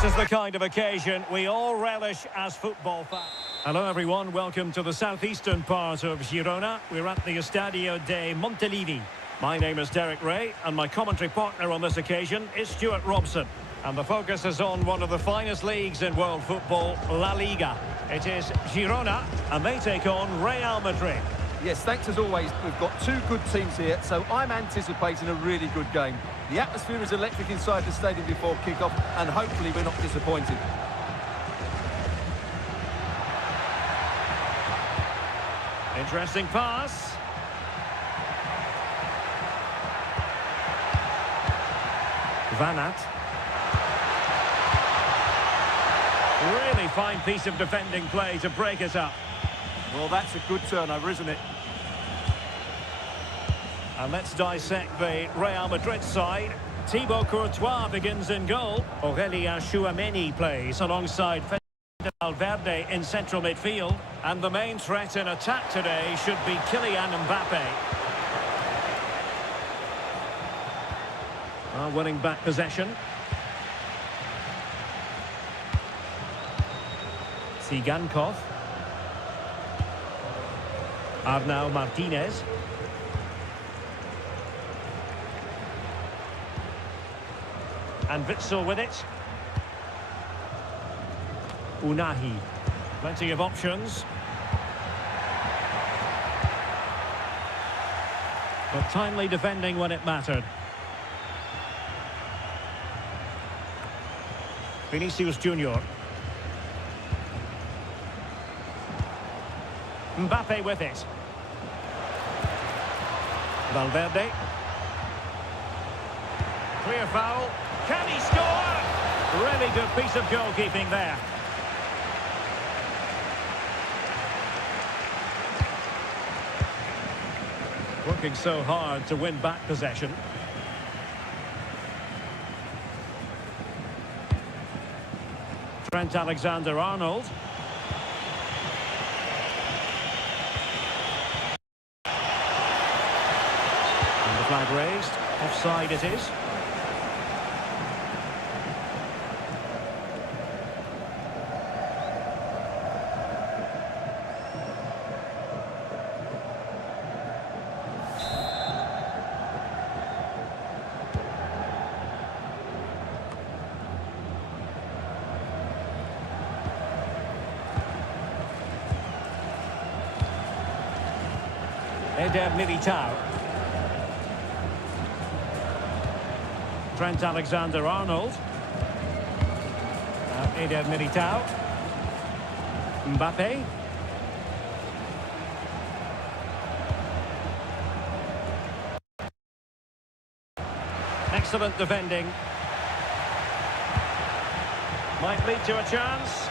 This is the kind of occasion we all relish as football fans. Hello everyone, welcome to the southeastern part of Girona. We're at the Estadio de Montilivi. My name is Derek Ray, and my commentary partner on this occasion is Stuart Robson. And the focus is on one of the finest leagues in world football, La Liga. It is Girona, and they take on Real Madrid. Yes, thanks as always. We've got two good teams here, so I'm anticipating a really good game. The atmosphere is electric inside the stadium before kick-off, and hopefully we're not disappointed. Interesting pass. Van Aert. Really fine piece of defending play to break it up. Well, that's a good turnover, isn't it? And let's dissect the Real Madrid side. Thibaut Courtois begins in goal. Aurélien Tchouameni plays alongside Valverde in central midfield. And the main threat in attack today should be Kylian Mbappe. Winning back possession. Tsigankov. Arnau Martinez. And Witsel with it. Unahi. Plenty of options. But timely defending when it mattered. Vinicius Junior. Mbappe with it. Valverde. Clear foul. Can he score? Really good piece of goalkeeping there. Working so hard to win back possession. Trent Alexander-Arnold. And the flag raised. Offside it is. Eder Militao. Trent Alexander-Arnold. Eder Militao. Mbappe. Excellent defending. Might lead to a chance.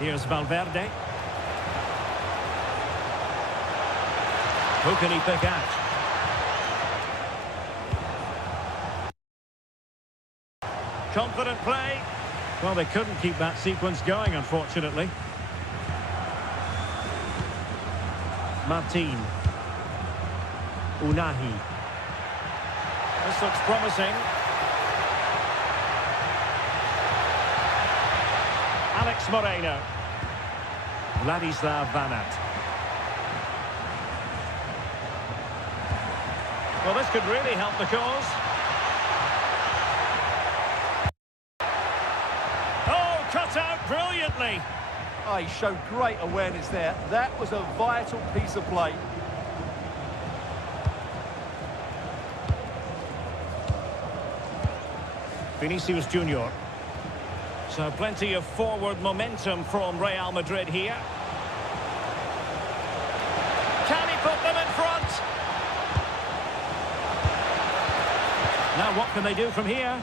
Here's Valverde. Who can he pick out? Confident play. Well, they couldn't keep that sequence going, unfortunately. Martin. Unahi. This looks promising. Alex Moreno. Vladislav Van Aert. Well, this could really help the cause. Oh, cut out brilliantly. Oh, he showed great awareness there. That was a vital piece of play. Vinicius Junior. So plenty of forward momentum from Real Madrid here. Can he put them in front? Now what can they do from here?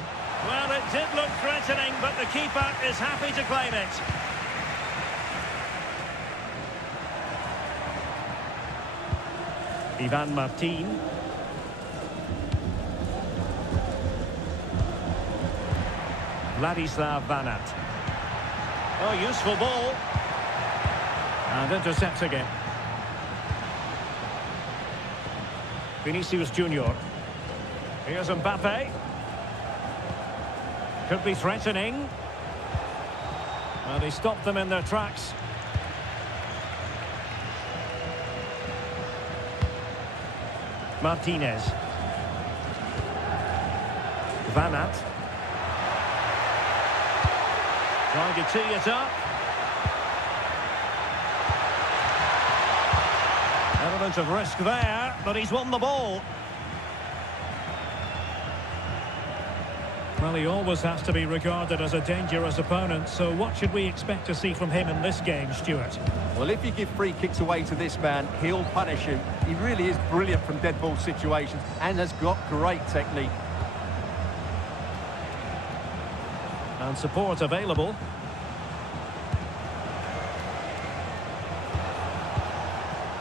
Well, it did look threatening, but the keeper is happy to claim it. Ivan Martin. Vladislav Van Aert. Oh, useful ball. And intercepts again. Vinicius Junior. Here's Mbappe. Could be threatening. Well, he stopped them in their tracks. Martinez. Van Aert. Trying to tee it up. Element of risk there, but he's won the ball. Well, he always has to be regarded as a dangerous opponent, so what should we expect to see from him in this game, Stuart? Well, if you give free kicks away to this man, he'll punish you. He really is brilliant from dead ball situations and has got great technique. And support available.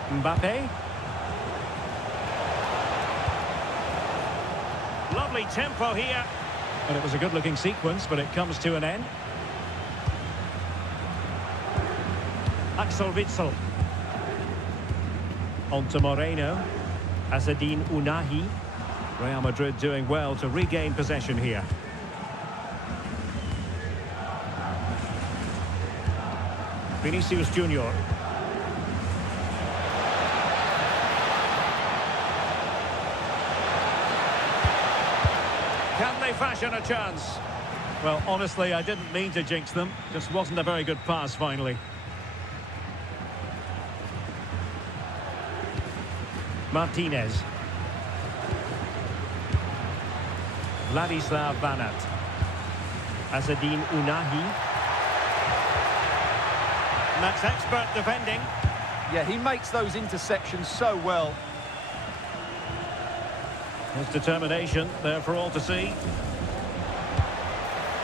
Mbappe. Lovely tempo here. And it was a good-looking sequence, but it comes to an end. Axel Witsel. On to Moreno. Azzedine Ounahi. Real Madrid doing well to regain possession here. Vinicius Junior. Can they fashion a chance? Well, honestly, I didn't mean to jinx them. Just wasn't a very good pass, finally. Martinez. Vladislav Van Aert. Azzedine Ounahi. And that's expert defending. Yeah, he makes those interceptions so well. His determination there for all to see.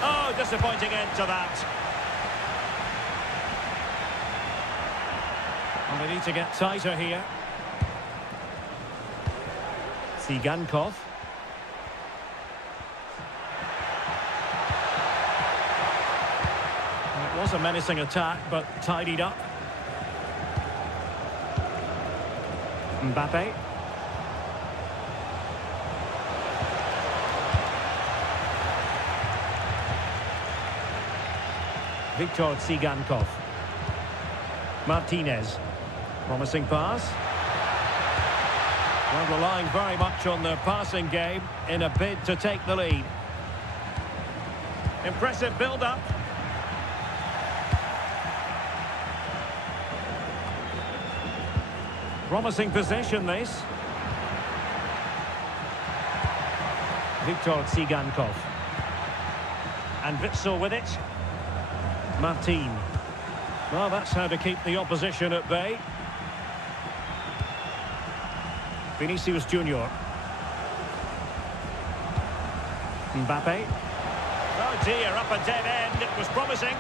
Oh, disappointing end to that. And they need to get tighter here. Tsigankov. It was a menacing attack, but tidied up. Mbappe. Viktor Tsigankov. Martinez. Promising pass. Well, relying very much on their passing game in a bid to take the lead. Impressive build-up. Promising possession, this. Viktor Tsigankov. And Witsel with it. Martin. Well, that's how to keep the opposition at bay. Vinicius Junior. Mbappe. Oh dear, up a dead end. It was promising.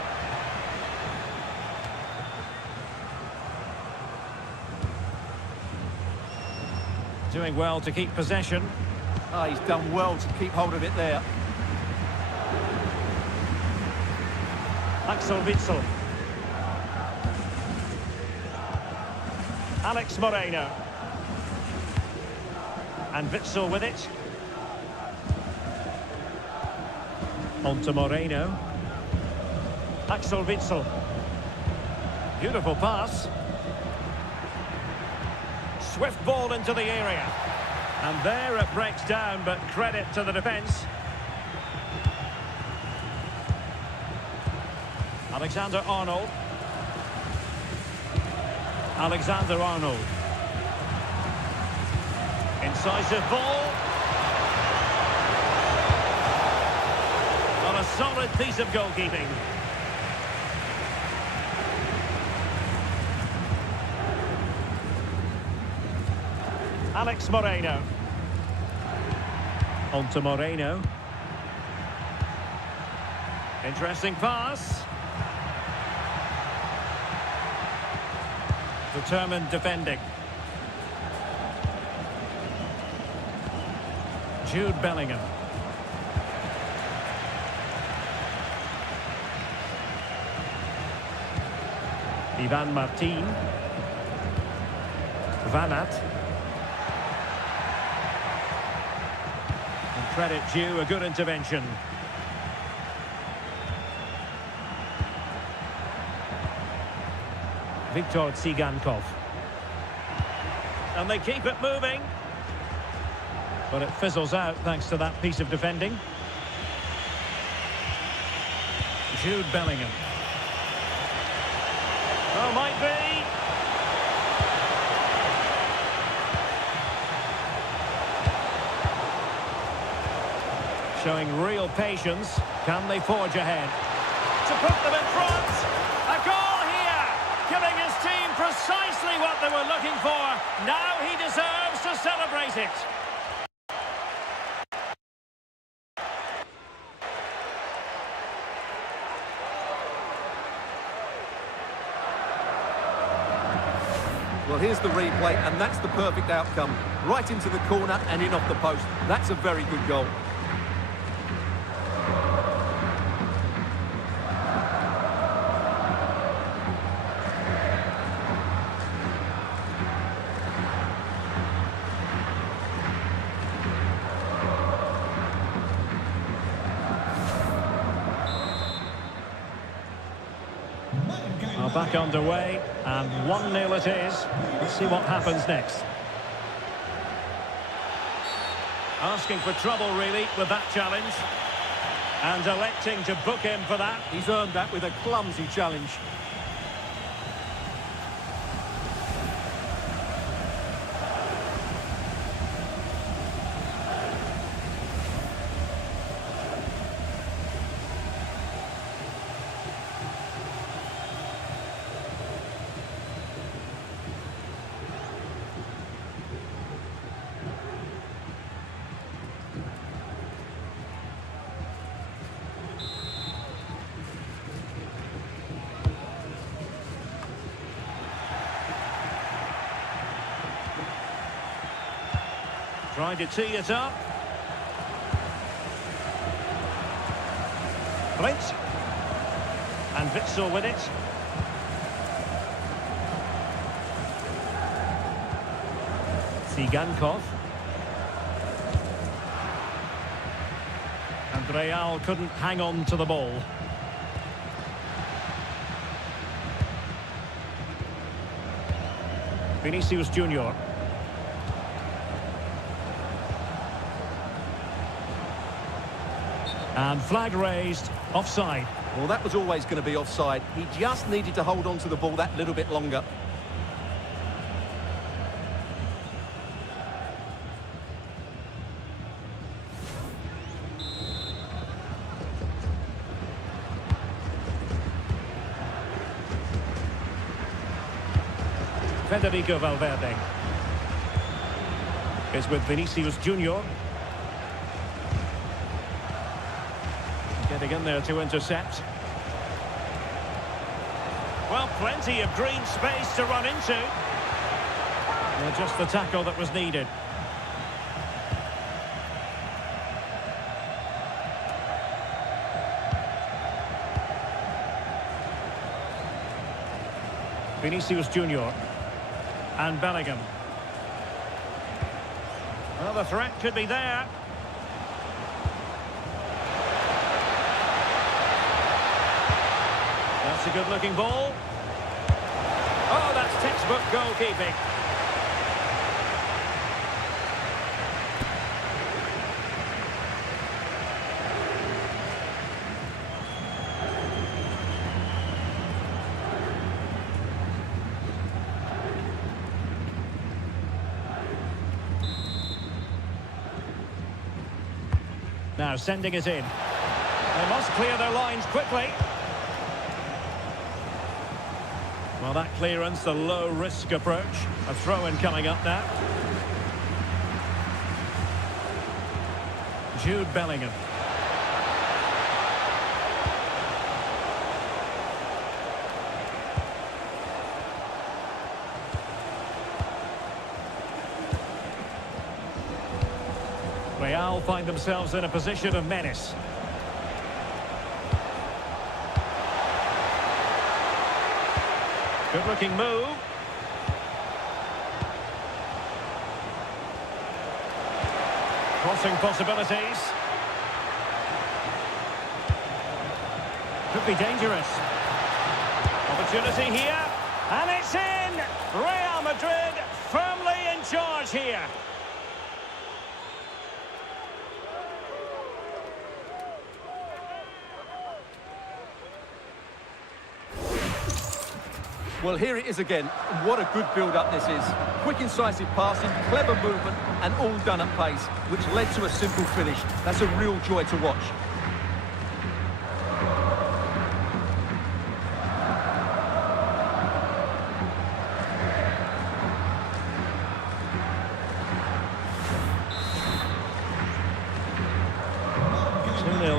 Doing well to keep possession. Oh, he's done well to keep hold of it there. Axel Witsel. Alex Moreno. And Witsel with it. On to Moreno. Axel Witsel. Beautiful pass. Swift ball into the area. And there it breaks down, but credit to the defence. Alexander-Arnold. Alexander-Arnold. Incisive ball. On a solid piece of goalkeeping. Alex Moreno. On to Moreno. Interesting pass. Determined defending. Jude Bellingham. Ivan Martin. Van Aert. Credit due, a good intervention. Viktor Tsigankov. And they keep it moving. But it fizzles out thanks to that piece of defending. Jude Bellingham. Oh, might be. Showing real patience. Can they forge ahead? To put them in front. A goal here. Giving his team precisely what they were looking for. Now he deserves to celebrate it. Well, here's the replay, and that's the perfect outcome. Right into the corner and in off the post. That's a very good goal. Back underway, and 1-0 it is. Let's see what happens next. Asking for trouble, really, with that challenge. And electing to book him for that. He's earned that with a clumsy challenge. Trying to tee it up. Flint. And Witsel with it. Tsigankov. And Real couldn't hang on to the ball. Vinicius Junior. And flag raised, offside. Well, that was always going to be offside. He just needed to hold on to the ball that little bit longer. Federico Valverde is with Vinicius Junior. Getting in there to intercept. Well, plenty of green space to run into. Well, just the tackle that was needed. Vinicius Junior and Bellingham. Well, the threat could be there. That's a good-looking ball. Oh, that's textbook goalkeeping. Now sending it in. They must clear their lines quickly. Well, that clearance, the low-risk approach. A throw-in coming up now. Jude Bellingham. Real find themselves in a position of menace. Good-looking move. Crossing possibilities. Could be dangerous. Opportunity here. And it's in! Real Madrid firmly in charge here. Well, here it is again. What a good build-up this is. Quick, incisive passing, clever movement, and all done at pace, which led to a simple finish. That's a real joy to watch.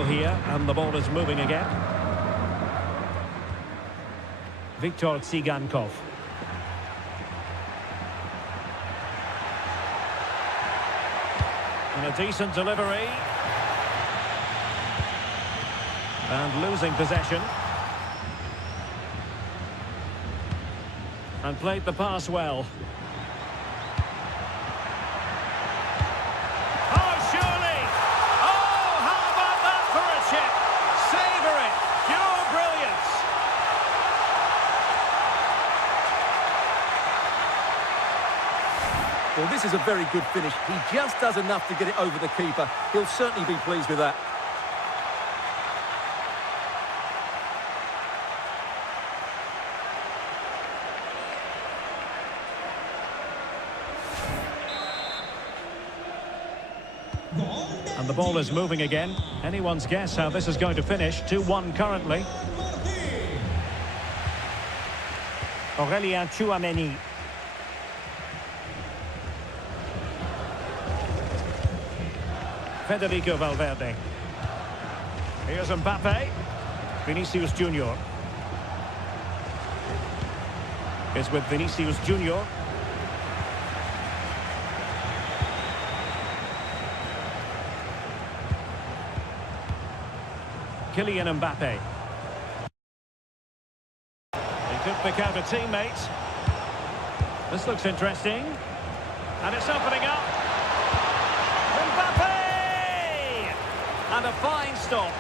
Here, and the ball is moving again. Viktor Tsigankov. And a decent delivery. And losing possession. And played the pass well. Well, this is a very good finish. He just does enough to get it over the keeper. He'll certainly be pleased with that. And the ball is moving again. Anyone's guess how this is going to finish. 2-1 currently. Aurélien Tchouameni. Federico Valverde. Here's Mbappe. Vinicius Junior. Is with Vinicius Junior. Kylian Mbappe. He could pick out a teammate. This looks interesting. And it's opening up. Mbappe! And a fine stop.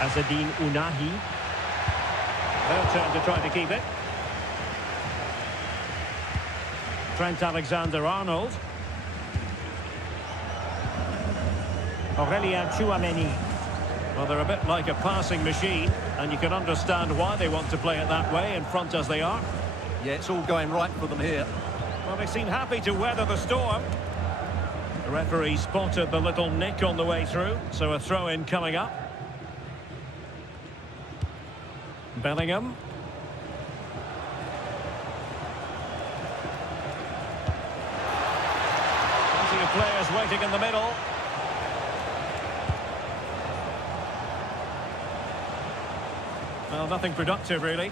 Azzedine Ounahi. Their turn to try to keep it. Trent Alexander-Arnold. Aurélien Tchouameni. Well, they're a bit like a passing machine, and you can understand why they want to play it that way, in front as they are. Yeah, it's all going right for them here. Well, they seem happy to weather the storm. The referee spotted the little nick on the way through, so a throw-in coming up. Bellingham. Plenty of players waiting in the middle. Well, nothing productive, really.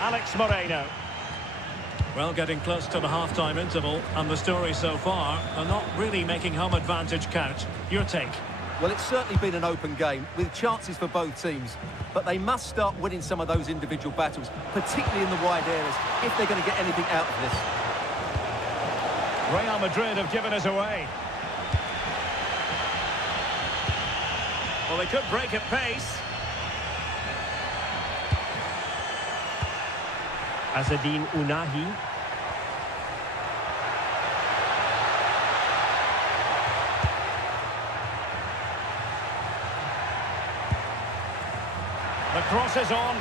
Alex Moreno. Well, getting close to the half-time interval, and the story so far are not really making home advantage count. Your take? Well, it's certainly been an open game, with chances for both teams. But they must start winning some of those individual battles, particularly in the wide areas, if they're going to get anything out of this. Real Madrid have given us away. Well, they could break at pace. Azzedine Ounahi. The cross is on.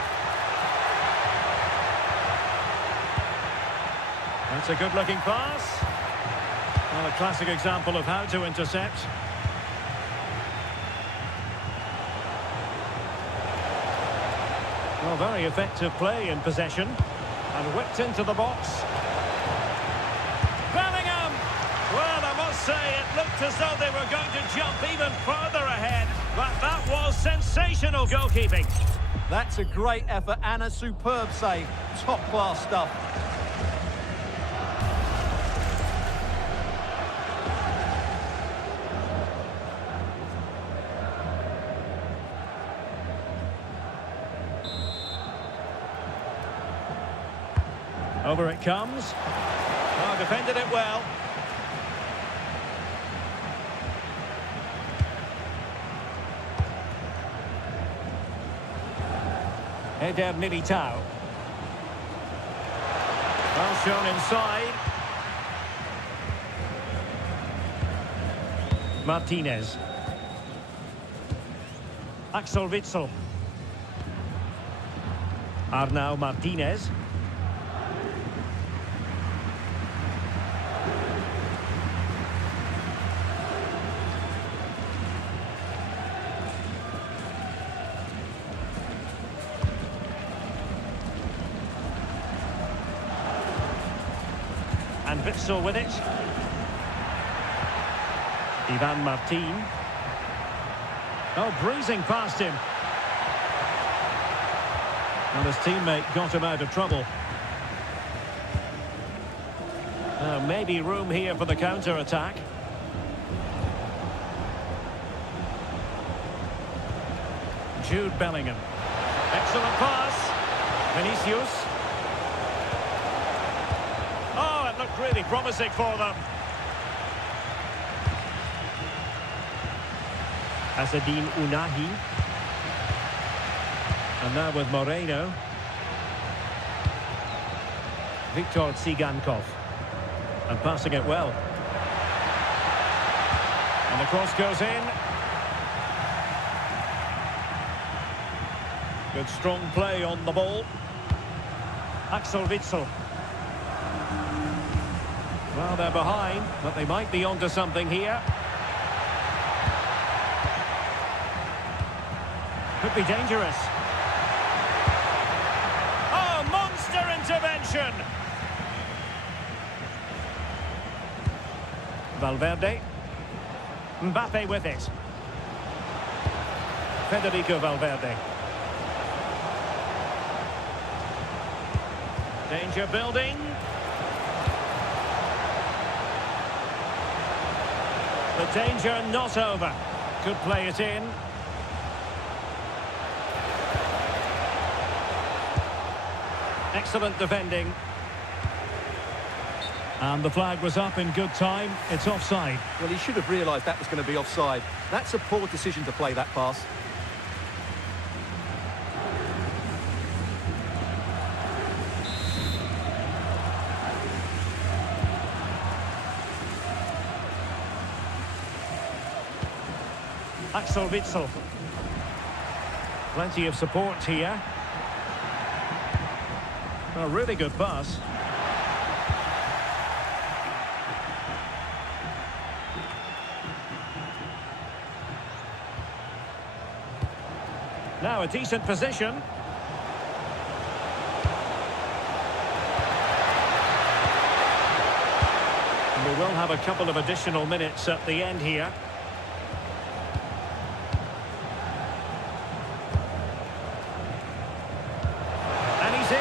That's a good-looking pass. Well, a classic example of how to intercept. Well, very effective play in possession. And whipped into the box. Bellingham! Well, I must say, it looked as though they were going to jump even further ahead. But that was sensational goalkeeping. That's a great effort and a superb save. Top-class stuff. Over it comes. Oh, defended it well. Eder Militao. Well shown inside. Martinez. Axel Witsel. Arnau Martinez. And Witsel with it. Ivan Martin. Oh, breezing past him. And his teammate got him out of trouble. Maybe room here for the counter-attack. Jude Bellingham. Excellent pass. Vinicius. Oh, it looked really promising for them. Azzedine Ounahi. And now with Moreno. Viktor Tsigankov. And passing it well. And the cross goes in. Good strong play on the ball. Axel Witsel. Well, they're behind, but they might be onto something here. Could be dangerous. Oh, monster intervention! Valverde. Mbappe with it. Federico Valverde. Danger building. The danger not over. Could play it in. Excellent defending. And the flag was up in good time. It's offside. Well, he should have realised that was going to be offside. That's a poor decision to play that pass. Axel Witsel. Plenty of support here. A really good pass. Now a decent position. And we will have a couple of additional minutes at the end here. And he's in.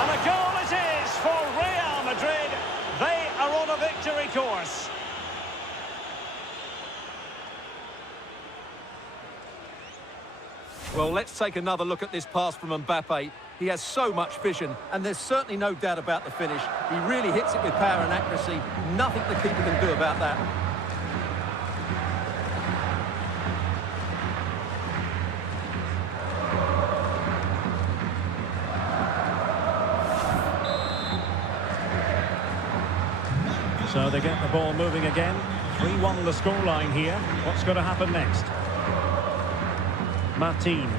And a goal it is for Real Madrid. They are on a victory course. Well, let's take another look at this pass from Mbappe. He has so much vision, and there's certainly no doubt about the finish. He really hits it with power and accuracy. Nothing the keeper can do about that. So they get the ball moving again. 3-1 the scoreline here. What's going to happen next? Martin.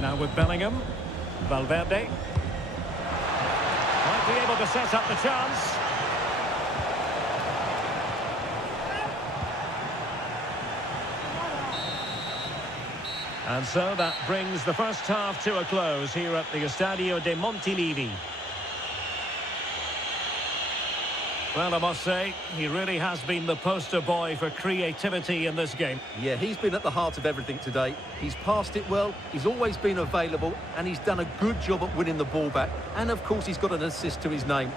Now with Bellingham. Valverde. Might be able to set up the chance. And so that brings the first half to a close here at the Estadio de Montilivi. Well, I must say, he really has been the poster boy for creativity in this game. Yeah, he's been at the heart of everything today. He's passed it well, he's always been available, and he's done a good job at winning the ball back. And, of course, he's got an assist to his name.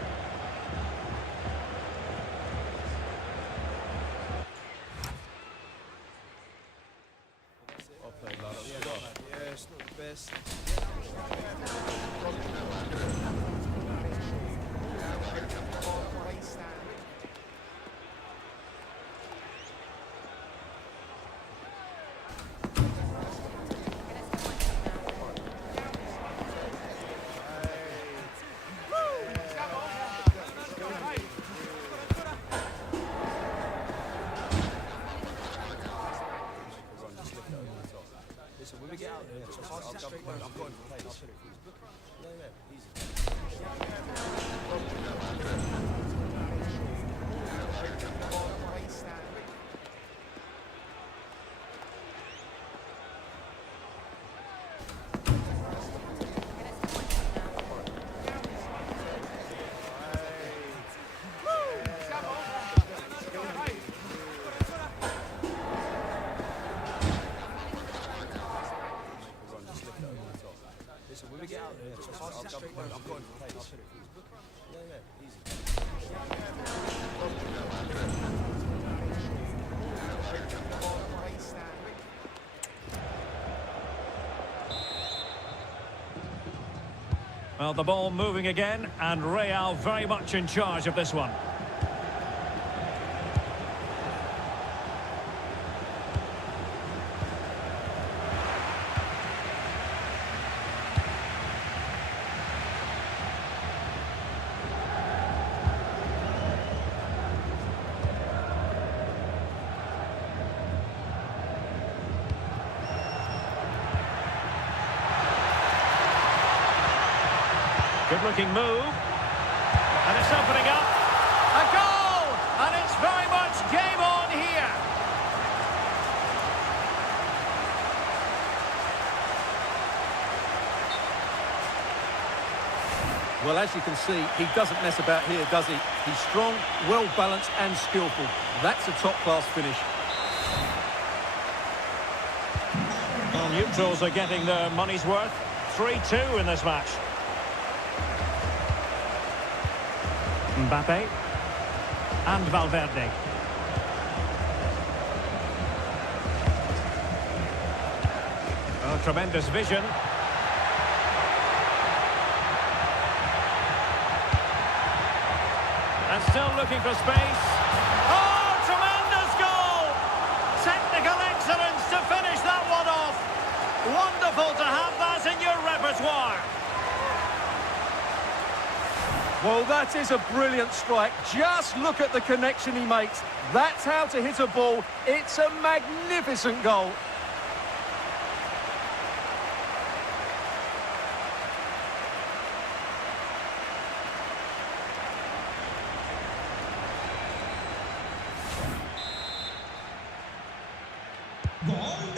Well, the ball moving again, and Real very much in charge of this one. Good-looking move. And it's opening up. A goal! And it's very much game on here. Well, as you can see, he doesn't mess about here, does he? He's strong, well-balanced and skillful. That's a top-class finish. Well, neutrals are getting their money's worth. 3-2 in this match. Mbappe and Valverde. Oh, tremendous vision. And still looking for space. Oh, tremendous goal! Technical excellence to finish that one off. Wonderful to have that in your repertoire. Well, that is a brilliant strike. Just look at the connection he makes. That's how to hit a ball. It's a magnificent goal.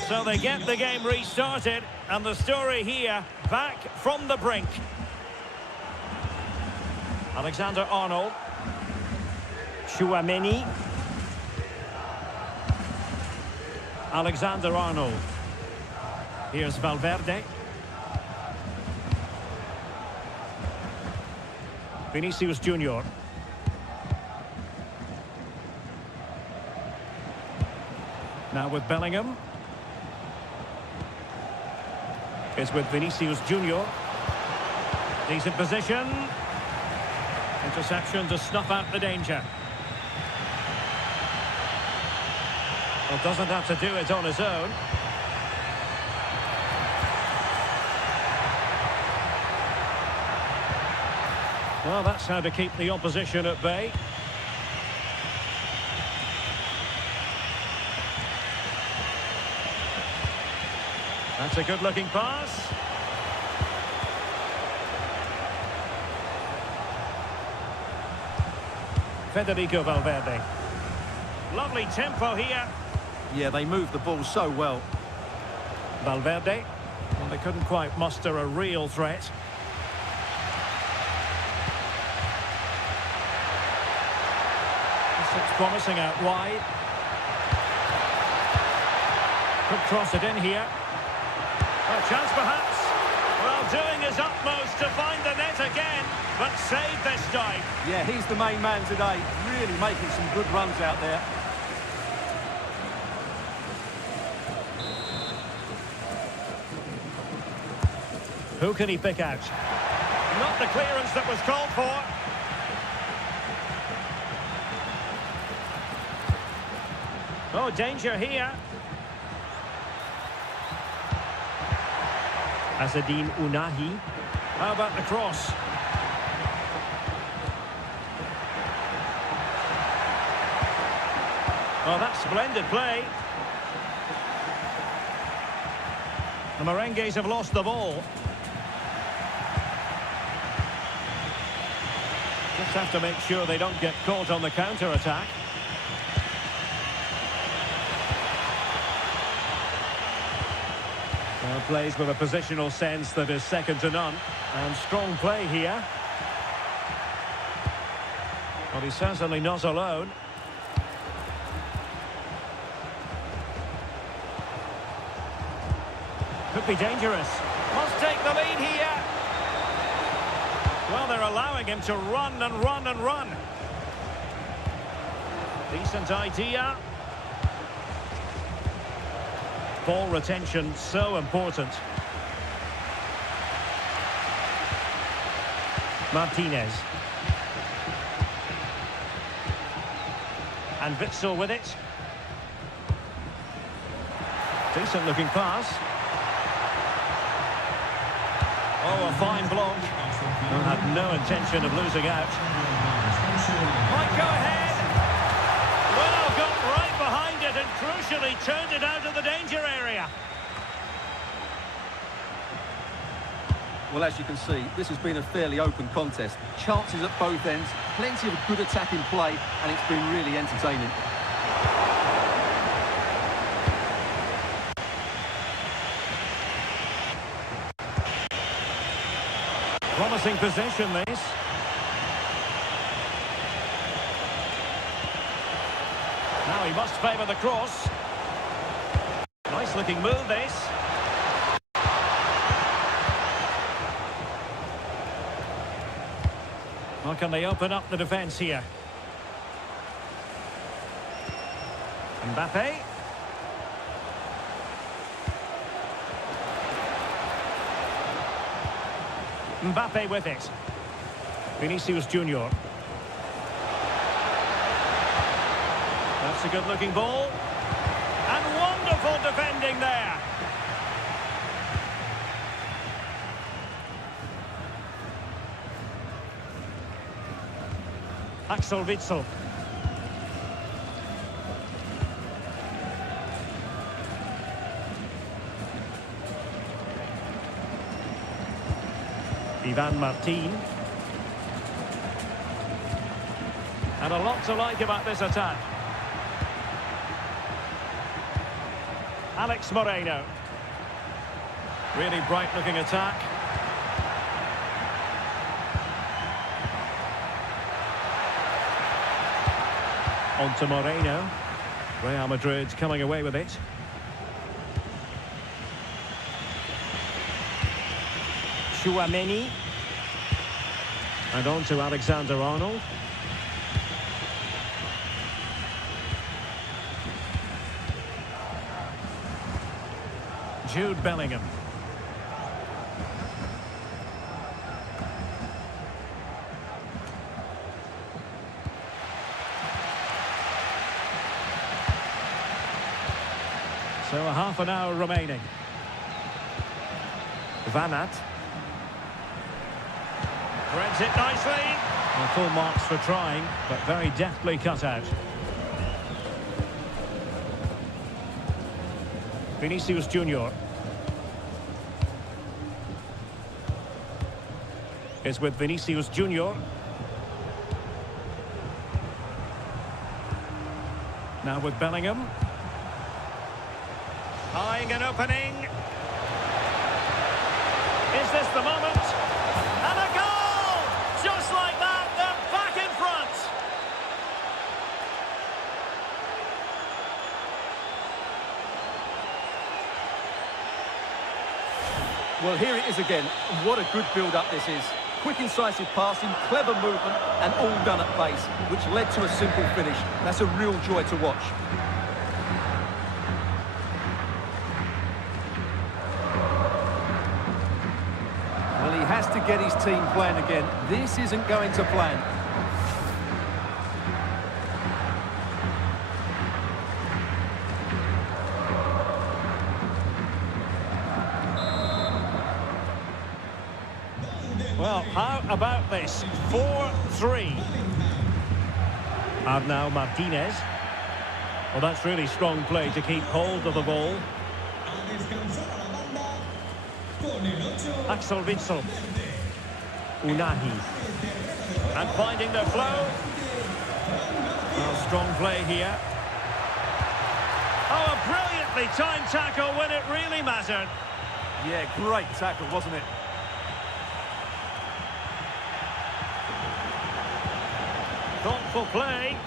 So they get the game restarted, and the story here, back from the brink. Alexander-Arnold. Chouameni. Alexander-Arnold. Here's Valverde. Vinicius Junior. Now with Bellingham. It's with Vinicius Junior. Decent position. Interception to snuff out the danger. Well, doesn't have to do it on his own. Well, that's how to keep the opposition at bay. That's a good-looking pass. Federico Valverde. Lovely tempo here. Yeah, they moved the ball so well. Valverde. Well, they couldn't quite muster a real threat. This looks promising out wide. Could cross it in here. A chance perhaps. Well, doing his utmost to find the net again, but saved this time. Yeah, he's the main man today, really making some good runs out there. Who can he pick out? Not the clearance that was called for. Oh, danger here. Azzedine Ounahi. How about the cross? Oh, that's splendid play. The Merengues have lost the ball. Just have to make sure they don't get caught on the counter-attack. Well, plays with a positional sense that is second to none. And strong play here. Well, he's certainly not alone. Could be dangerous. Must take the lead here. Well, they're allowing him to run and run and run. Decent idea. Ball retention so important. Martinez. And Witsel with it. Decent looking pass. Oh, a fine block. Had no intention of losing out. Might go ahead. Well, got right behind it and crucially turned it out of the danger area. Well, as you can see, this has been a fairly open contest. Chances at both ends, plenty of good attacking play, and it's been really entertaining. Promising possession, this. Now he must favour the cross. Nice looking move, this. How can they open up the defence here? Mbappe. Mbappe with it. Vinicius Junior. That's a good-looking ball. And wonderful defending there. Axel Witsel. Ivan Martin. And a lot to like about this attack. Alex Moreno. Really bright looking attack. On to Moreno. Real Madrid coming away with it. Chouameni. And on to Alexander-Arnold. Jude Bellingham. So a half an hour remaining. Van Aert. Threads it nicely. Well, full marks for trying, but very deftly cut out. Vinicius Junior. Is with Vinicius Junior. Now with Bellingham. Eyeing an opening. Is this the moment? And a goal! Just like that, they're back in front. Well, here it is again. What a good build-up this is. Quick, incisive passing, clever movement, and all done at pace, which led to a simple finish. That's a real joy to watch. has to get his team playing again. This isn't going to plan. Well, how about this? 4-3. And now Martinez. Well, that's really strong play to keep hold of the ball. Axel Witsel. Unahi. And finding the flow. Well, strong play here. Oh, a brilliantly timed tackle when it really mattered. Yeah, great tackle, wasn't it? Thoughtful play.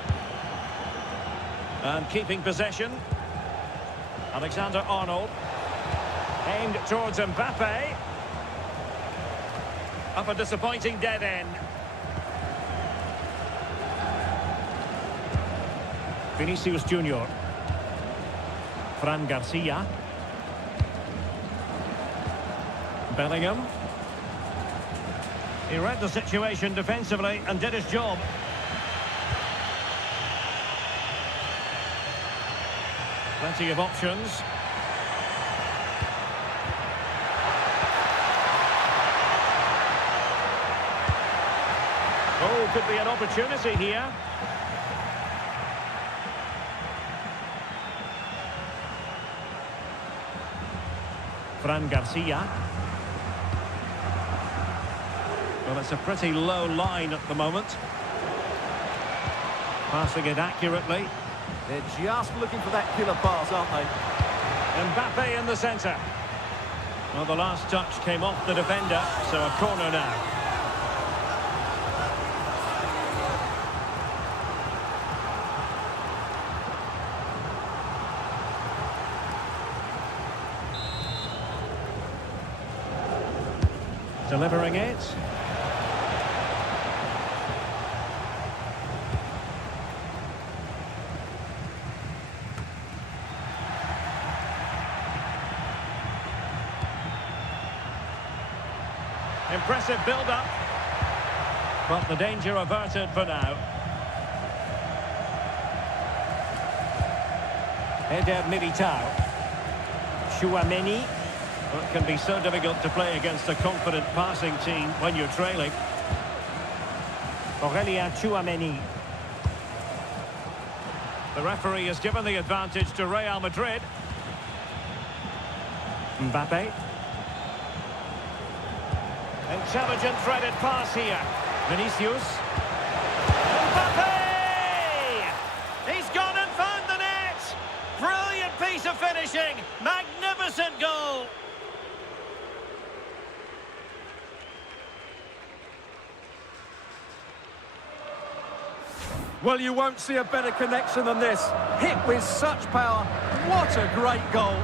And keeping possession. Alexander-Arnold. Aimed towards Mbappe. Up a disappointing dead end. Vinicius Junior. Fran Garcia. Bellingham. He read the situation defensively and did his job. Plenty of options. Oh, could be an opportunity here. Fran Garcia. Well, it's a pretty low line at the moment. Passing it accurately. They're just looking for that killer pass, aren't they? Mbappe in the centre. Well, the last touch came off the defender, so a corner now. Delivering it. Impressive build-up, but the danger averted for now. Eder Militao. Tchouaméni. Well, it can be so difficult to play against a confident passing team when you're trailing. Aurélien Tchouaméni. The referee has given the advantage to Real Madrid. Mbappe. Intelligent threaded pass here. Vinicius. Mbappe! He's gone and found the net! Brilliant piece of finishing! Magnificent goal! Well, you won't see a better connection than this. Hit with such power. What a great goal.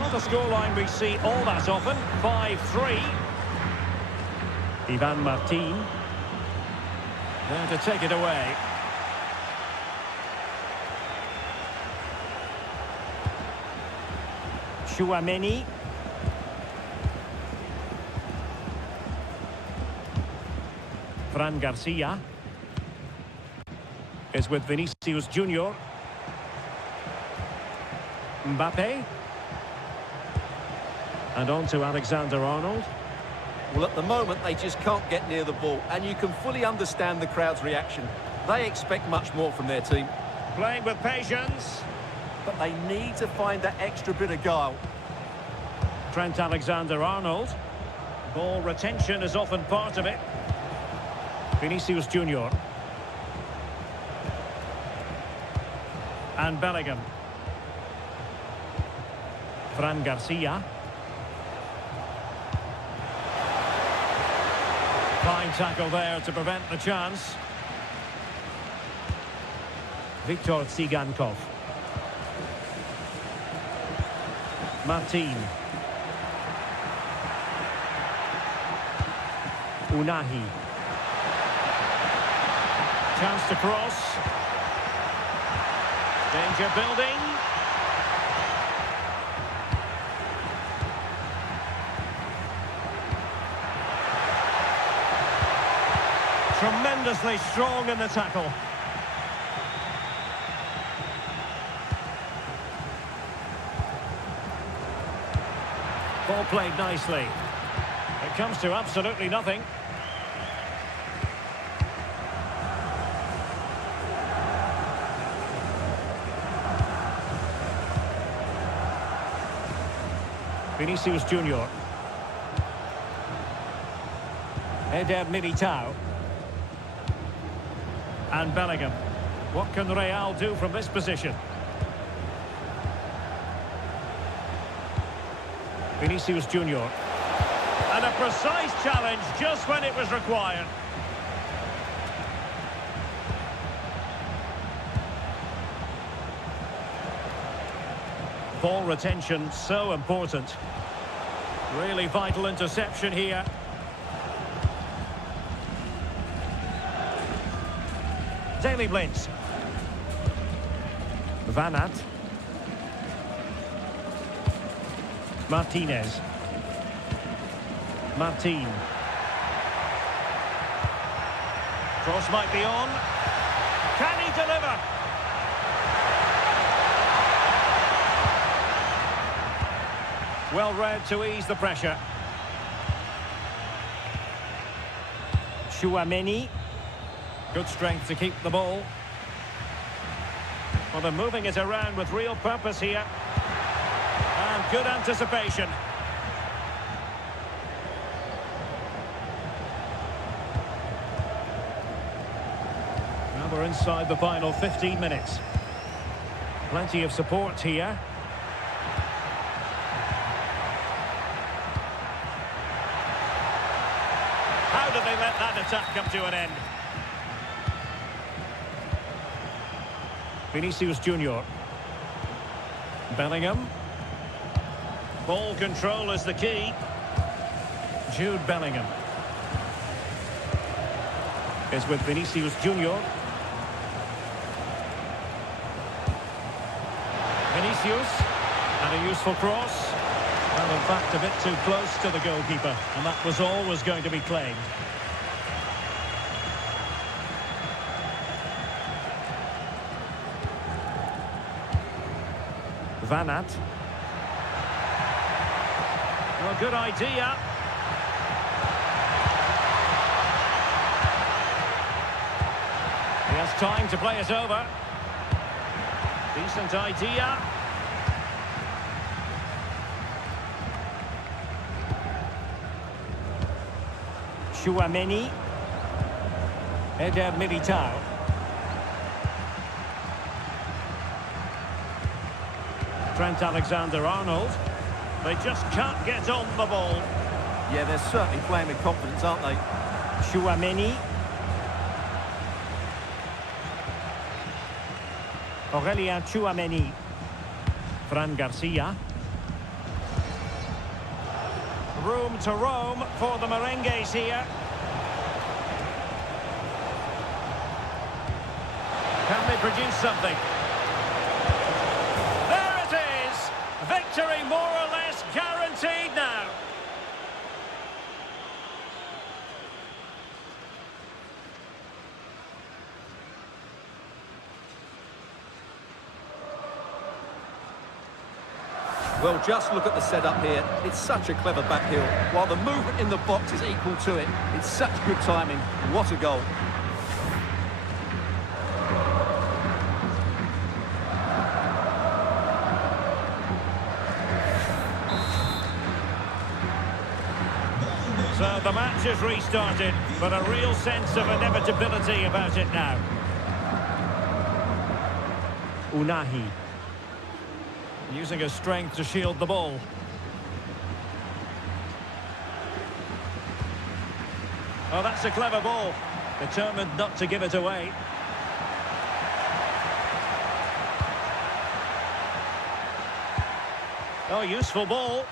Not a scoreline we see all that often. 5-3. Ivan Martin. There to take it away. Tchouaméni. Fran Garcia is with Vinicius Junior. Mbappe. And on to Alexander-Arnold. Well, at the moment, they just can't get near the ball, and you can fully understand the crowd's reaction. They expect much more from their team. Playing with patience. But they need to find that extra bit of guile. Trent Alexander-Arnold. Ball retention is often part of it. Vinicius Junior. And Bellingham. Fran Garcia. Fine tackle there to prevent the chance. Viktor Tsigankov. Martin. Unahi. Chance to cross. Danger building. Tremendously strong in the tackle. Ball played nicely. It comes to absolutely nothing. Vinicius Junior. Eder Militao. And Bellingham. What can Real do from this position? Vinicius Junior. And a precise challenge just when it was required. Ball retention so important. Really vital interception here. Daily Blitz. Van Aert. Martinez. Martin. Cross might be on. Can he deliver? Well read to ease the pressure. Tchouaméni. Good strength to keep the ball. Well, they're moving it around with real purpose here. And good anticipation. Now we're inside the final 15 minutes. Plenty of support here. How do they let that attack come to an end? Vinicius Junior. Bellingham. Ball control is the key. Jude Bellingham is with Vinicius Junior. Vinicius, and a useful cross. Well, in fact, a bit too close to the goalkeeper, and that was always going to be claimed. Van Aert. Well, good idea. He has time to play it over. Decent idea. Tchouaméni. Eder Militao. Trent Alexander-Arnold. They just can't get on the ball. Yeah, they're certainly playing with confidence, aren't they? Tchouaméni. Aurélien Tchouaméni. Fran Garcia. Room to roam for the merengues here. Can they produce something? There it is! Victory more or less guaranteed now. Well, just look at the setup here. It's such a clever back heel. While the movement in the box is equal to it, it's such good timing. What a goal. So the match has restarted, but a real sense of inevitability about it now. Unahi. Using his strength to shield the ball. Oh, that's a clever ball. Determined not to give it away. Oh, useful ball.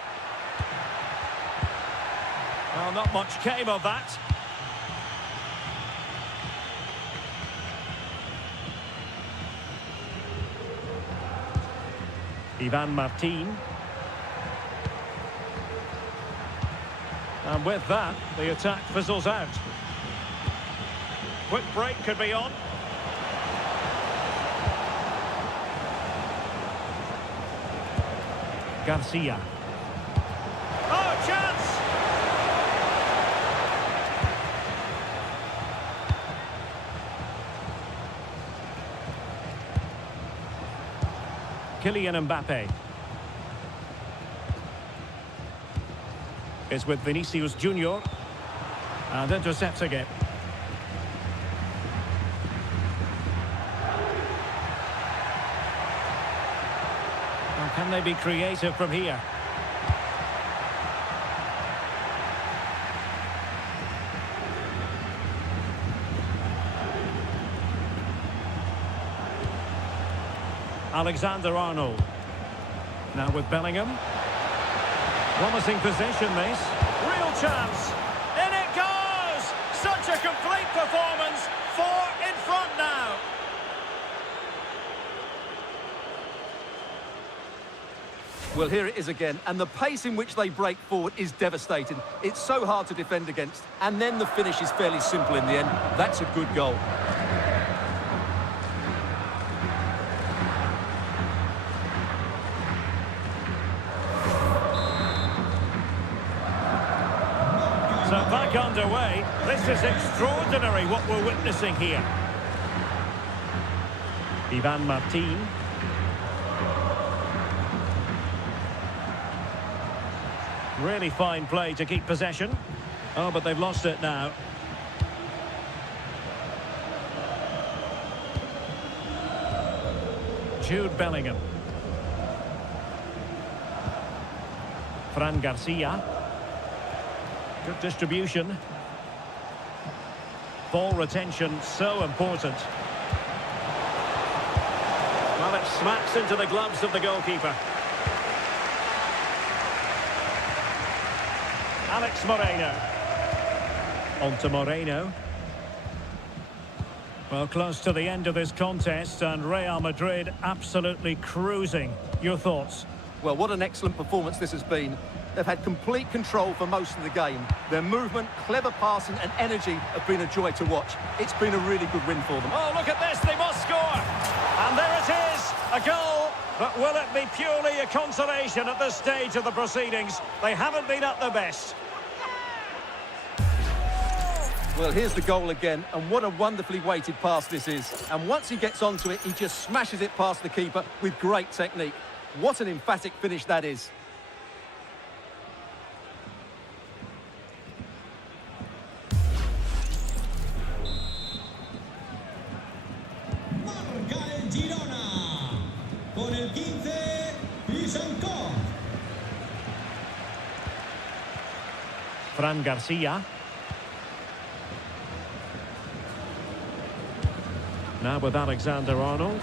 Well, not much came of that. Ivan Martin. And with that, the attack fizzles out. Quick break could be on. Garcia. Oh, chance! Kylian Mbappe. Is with Vinicius Junior. And intercepting it. Well, can they be creative from here? Alexander-Arnold. Now with Bellingham. Promising possession, this. Real chance. In it goes! Such a complete performance. 4 in front now. Well, here it is again, and the pace in which they break forward is devastating. It's so hard to defend against, and then the finish is fairly simple in the end. That's a good goal. So back underway. This is extraordinary what we're witnessing here. Ivan Martin. Really fine play to keep possession. Oh, but they've lost it now. Jude Bellingham. Fran Garcia. Good distribution. Ball retention, so important. Well, it smacks into the gloves of the goalkeeper. Alex Moreno. On to Moreno. Well, close to the end of this contest, and Real Madrid absolutely cruising. Your thoughts? Well, what an excellent performance this has been. They've had complete control for most of the game. Their movement, clever passing and energy have been a joy to watch. It's been a really good win for them. Oh, look at this, they must score! And there it is, a goal! But will it be purely a consolation at this stage of the proceedings? They haven't been at their best. Well, here's the goal again, and what a wonderfully weighted pass this is. And once he gets onto it, he just smashes it past the keeper with great technique. What an emphatic finish that is. Marca el Girona con el 15 Pisancó. Fran Garcia. Now with Alexander-Arnold.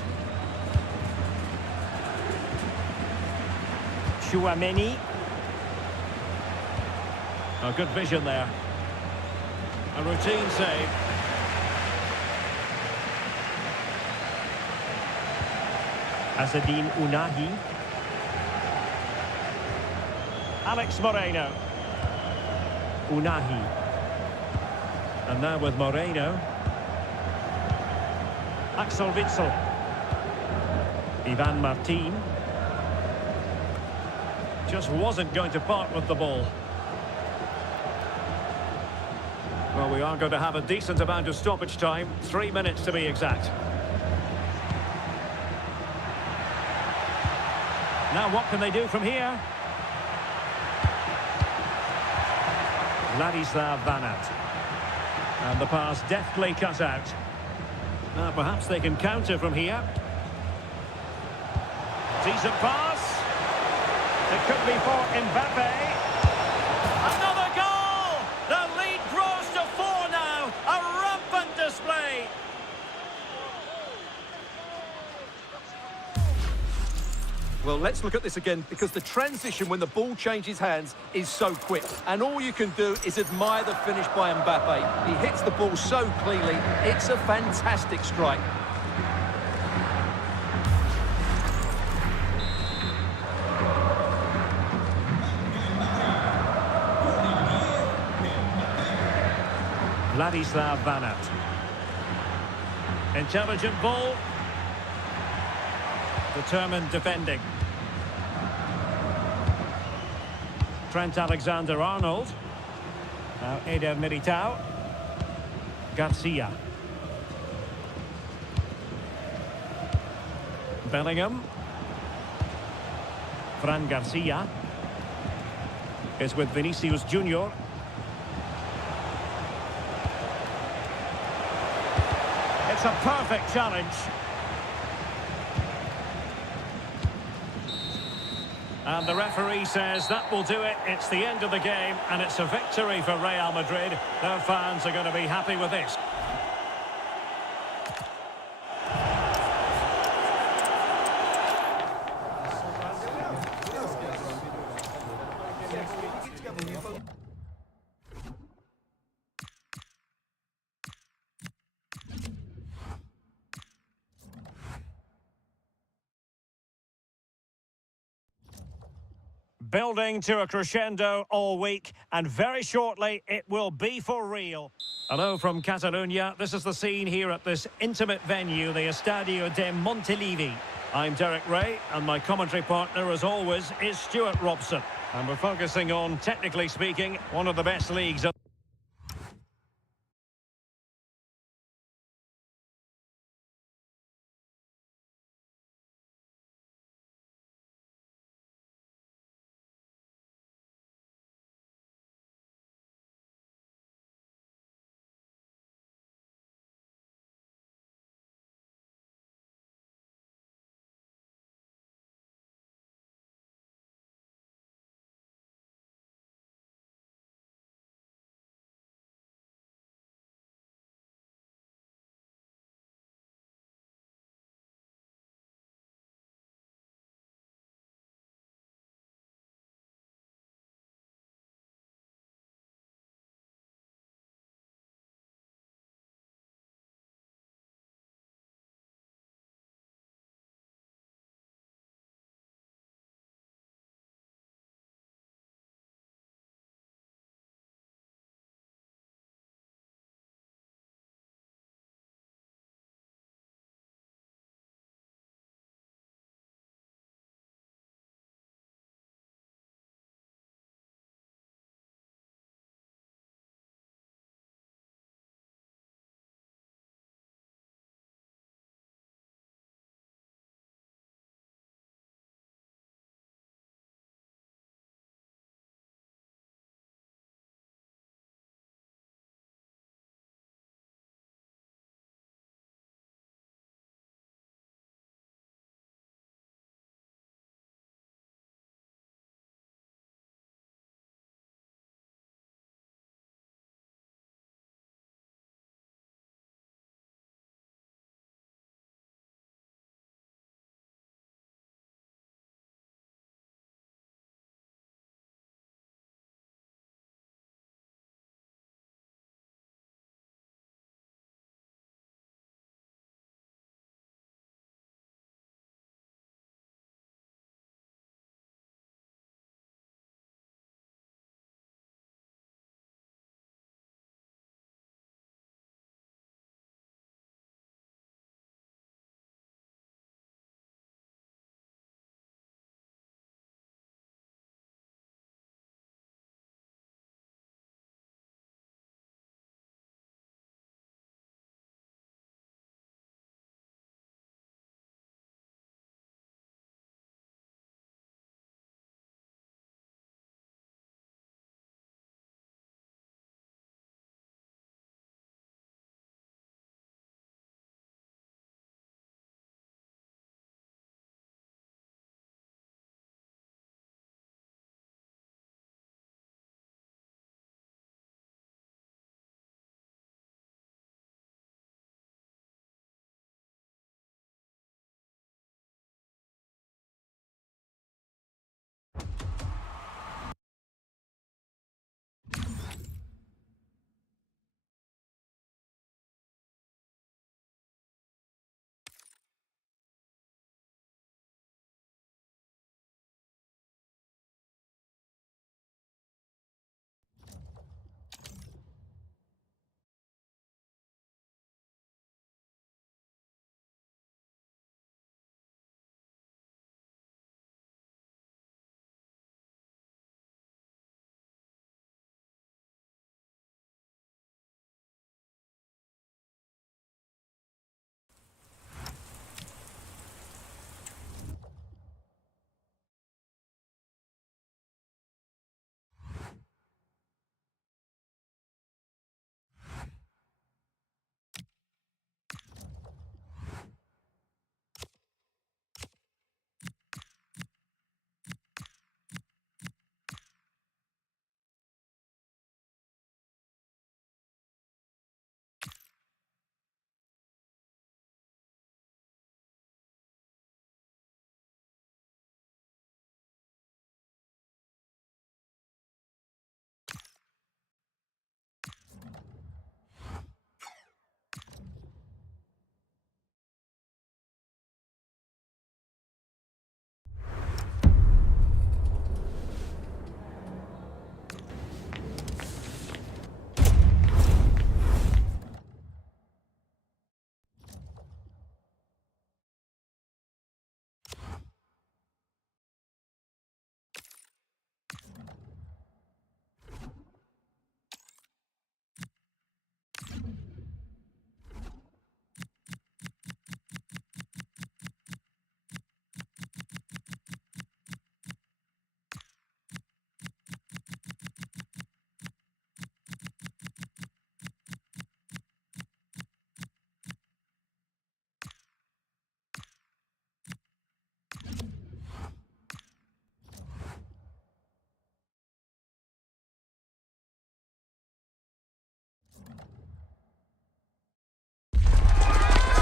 Chouameni. A good vision there. A routine save. Azzedine Ounahi. Alex Moreno. Ounahi. And now with Moreno. Axel Witsel. Ivan Martin. Just wasn't going to part with the ball. Well, we are going to have a decent amount of stoppage time. 3 minutes to be exact. Now what can they do from here? Ladislav Banat. And the pass deftly cut out. Now perhaps they can counter from here. Decent pass. It could be for Mbappe. Another goal! The lead grows to 4 now. A rampant display. Well, let's look at this again, because the transition when the ball changes hands is so quick. And all you can do is admire the finish by Mbappe. He hits the ball so cleanly. It's a fantastic strike. Vladislav Banat. Intelligent ball. Determined defending. Trent Alexander-Arnold. Now Eder Militao. Garcia. Bellingham. Fran Garcia is with Vinicius Junior. It's a perfect challenge. And the referee says that will do it. It's the end of the game, and it's a victory for Real Madrid. Their fans are going to be happy with this. Building to a crescendo all week, and very shortly it will be for real. Hello from Catalonia. This is the scene here at this intimate venue, the Estadio de Montilivi. I'm Derek Ray, and my commentary partner, as always, is Stuart Robson. And we're focusing on, technically speaking, one of the best leagues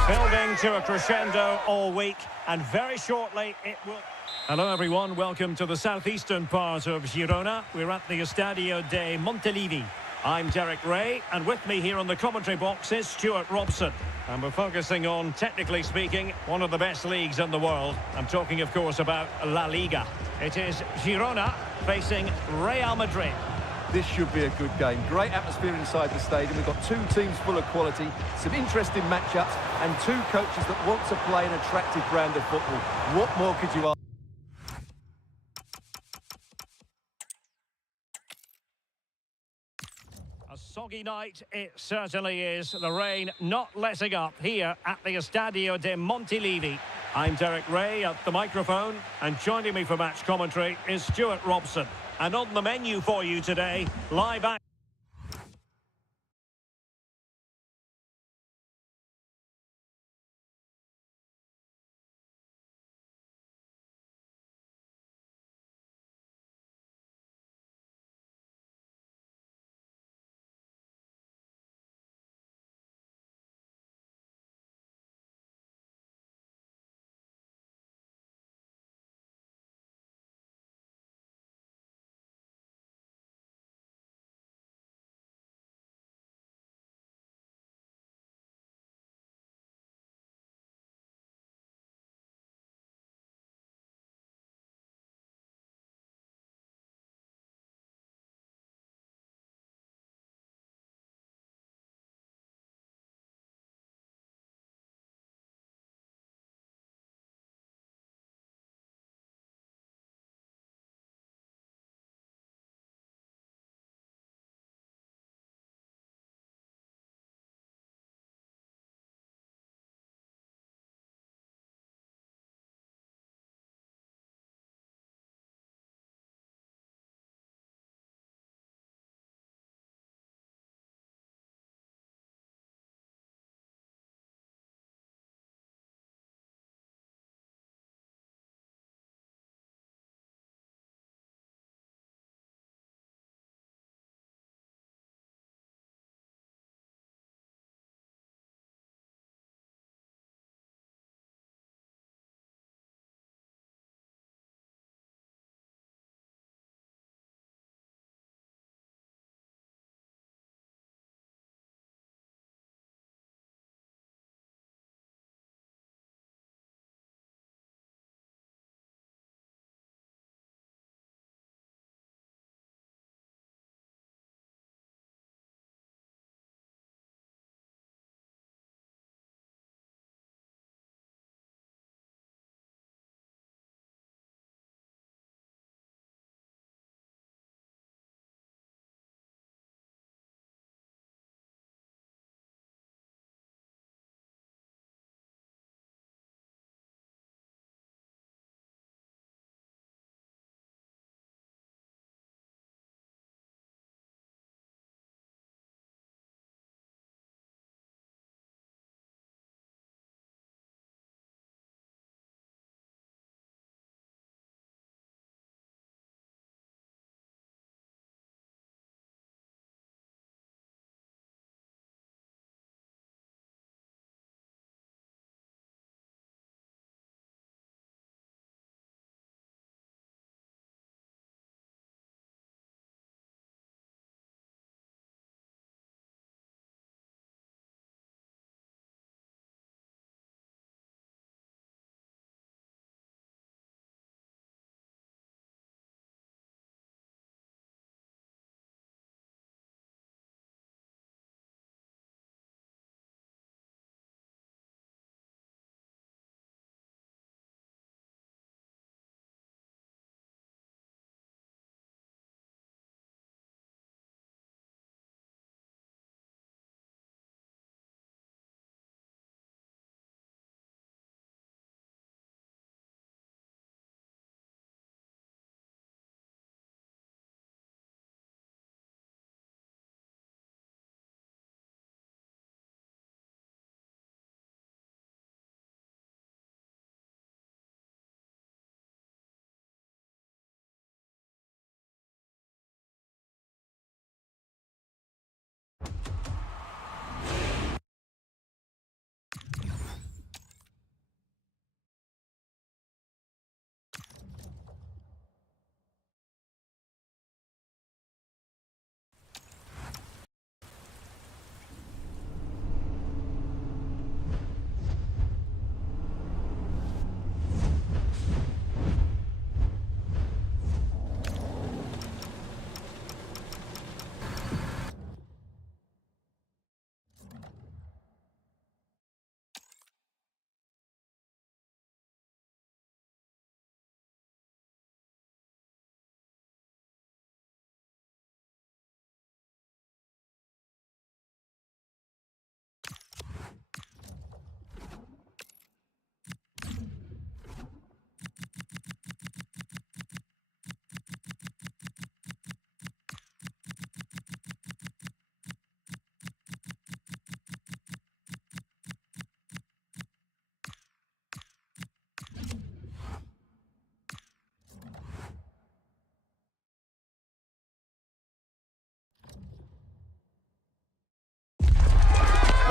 Building to a crescendo all week, and very shortly it will... Hello everyone, welcome to the southeastern part of Girona. We're at the Estadio de Montilivi. I'm Derek Ray, and with me here on the commentary box is Stuart Robson. And we're focusing on, technically speaking, one of the best leagues in the world. I'm talking, of course, about Laliga. It is Girona facing Real Madrid. This should be a good game. Great atmosphere inside the stadium. We've got two teams full of quality, some interesting matchups, and two coaches that want to play an attractive brand of football. What more could you ask? A soggy night, it certainly is. The rain not letting up here at the Estadio de Montilivi. I'm Derek Ray at the microphone, and joining me for match commentary is Stuart Robson. And on the menu for you today, live action.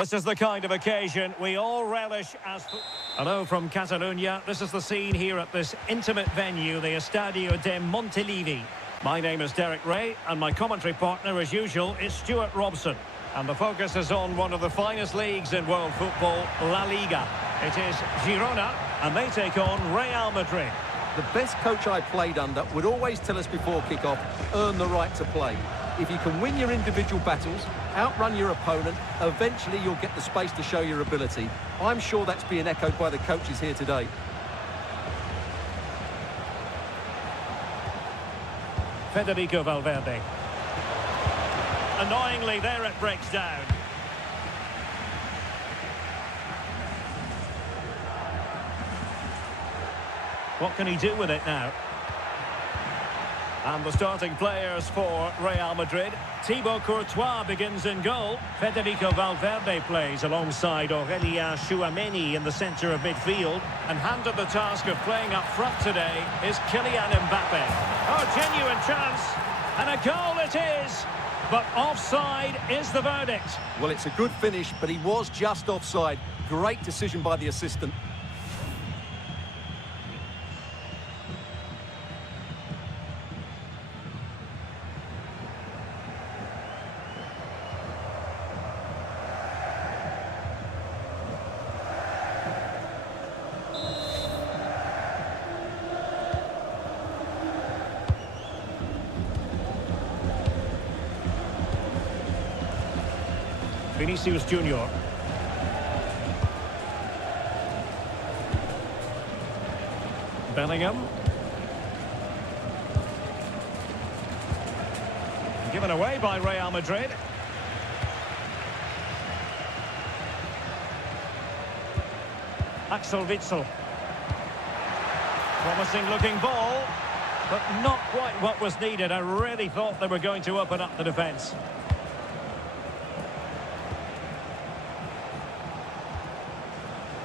This is the kind of occasion we all relish as... Hello from Catalonia. This is the scene here at this intimate venue, the Estadio de Montilivi. My name is Derek Ray, and my commentary partner, as usual, is Stuart Robson. And the focus is on one of the finest leagues in world football, La Liga. It is Girona, and they take on Real Madrid. The best coach I played under would always tell us before kick-off, earn the right to play. If you can win your individual battles, outrun your opponent, eventually you'll get the space to show your ability. I'm sure that's being echoed by the coaches here today. Federico Valverde. Annoyingly, there it breaks down. What can he do with it now? And the starting players for Real Madrid. Thibaut Courtois begins in goal. Federico Valverde plays alongside Aurélien Tchouameni in the centre of midfield. And handed the task of playing up front today is Kylian Mbappe. Oh, genuine chance. And a goal it is. But offside is the verdict. Well, it's a good finish, but he was just offside. Great decision by the assistant. Vinicius Junior. Bellingham. Given away by Real Madrid. Axel Witsel. Promising looking ball, but not quite what was needed. I really thought they were going to open up the defence.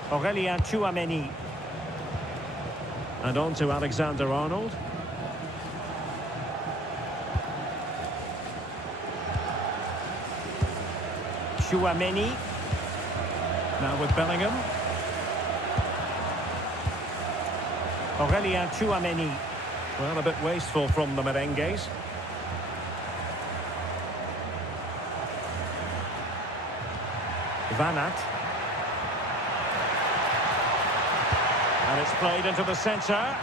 Aurélien Tchouameni. And on to Alexander-Arnold. Tchouameni. Now with Bellingham. Aurélien Tchouameni. Well, a bit wasteful from the merengues. Van Aert. And it's played into the centre. And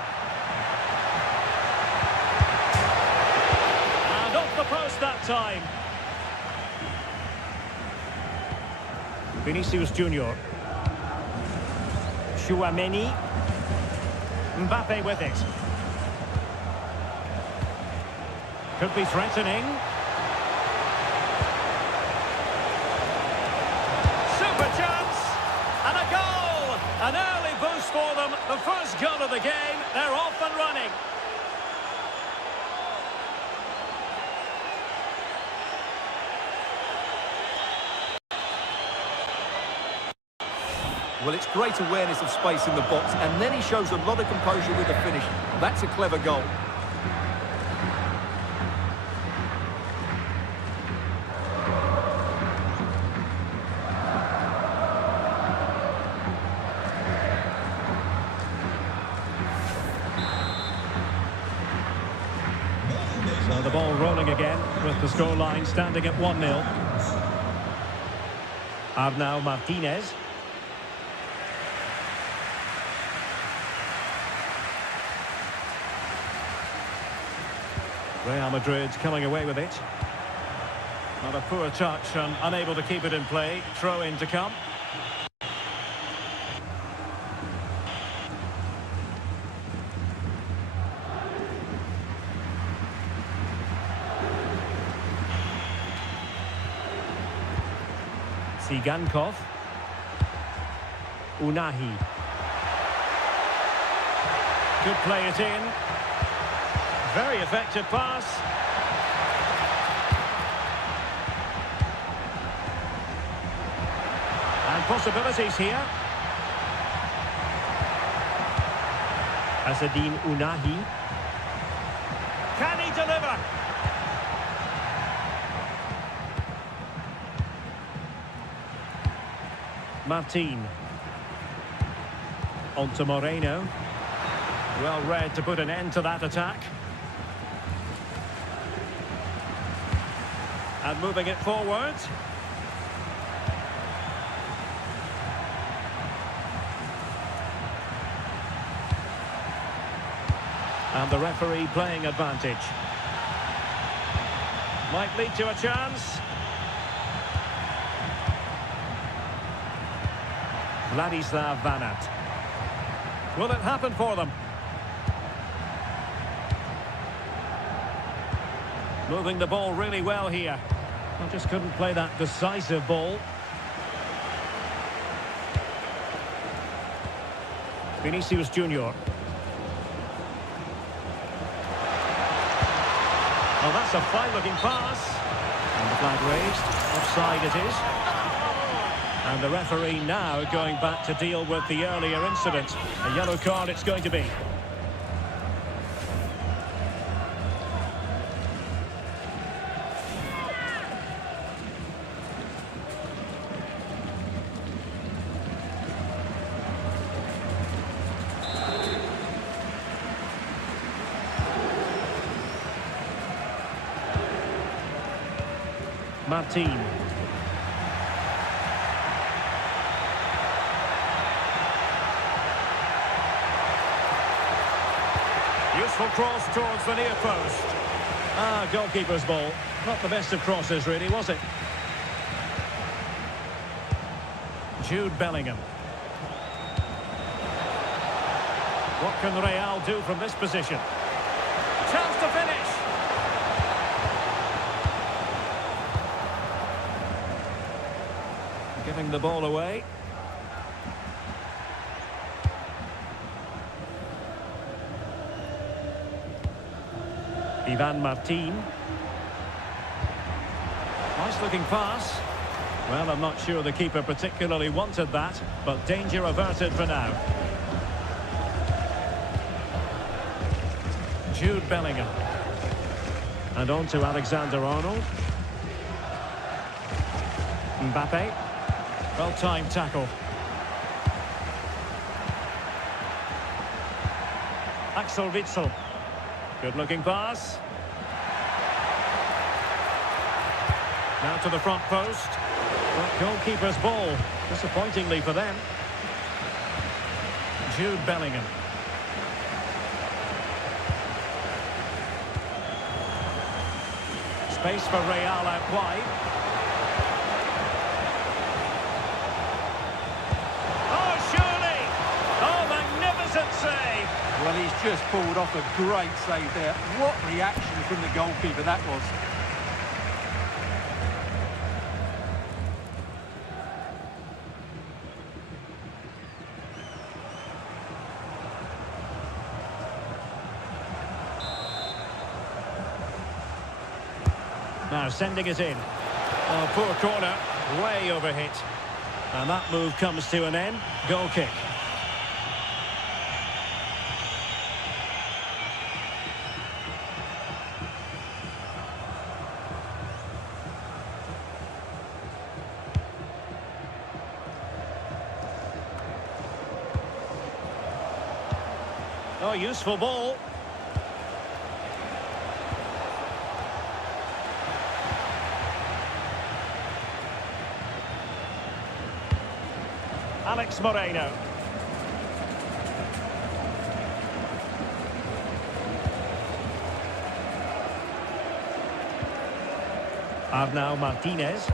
off the post that time. Vinicius Junior. Tchouameni. Mbappe with it. Could be threatening. Super chance. And a goal. An early boost for them. The first goal of the game. They're off and running. Well, it's great awareness of space in the box, and then he shows a lot of composure with the finish. That's a clever goal. So the ball rolling again with the scoreline standing at 1-0. Arnau Martinez. Real Madrid coming away with it. Not a poor touch and unable to keep it in play. Throw in to come. Sigankov. Unahi. Could play it in. Very effective pass. And possibilities here. Azzedine Unahi. Can he deliver? Martin. On to Moreno. Well read to put an end to that attack. And moving it forward. And the referee playing advantage. Might lead to a chance. Vladislav Vanat. Will it happen for them? Moving the ball really well here. I just couldn't play that decisive ball. Vinicius Junior. Well, that's a fine-looking pass. And the flag raised. Offside it is. And the referee now going back to deal with the earlier incident. A yellow card it's going to be. Martin. Useful cross towards the near post. Ah, goalkeeper's ball. Not the best of crosses, really, was it? Jude Bellingham. What can Real do from this position? Chance to finish. Giving the ball away. Ivan Martin. Nice looking pass. Well, I'm not sure the keeper particularly wanted that, but danger averted for now. Jude Bellingham. And on to Alexander-Arnold. Mbappe. Well-timed tackle. Axel Witsel. Good-looking pass. Now to the front post. Well, goalkeeper's ball. Disappointingly for them. Jude Bellingham. Space for Real out wide. Save. Well, he's just pulled off a great save there. What reaction from the goalkeeper that was. Now sending it in. Oh, poor corner. Way overhit. And that move comes to an end. Goal kick. Oh, useful ball. Alex Moreno. Arnau Martinez.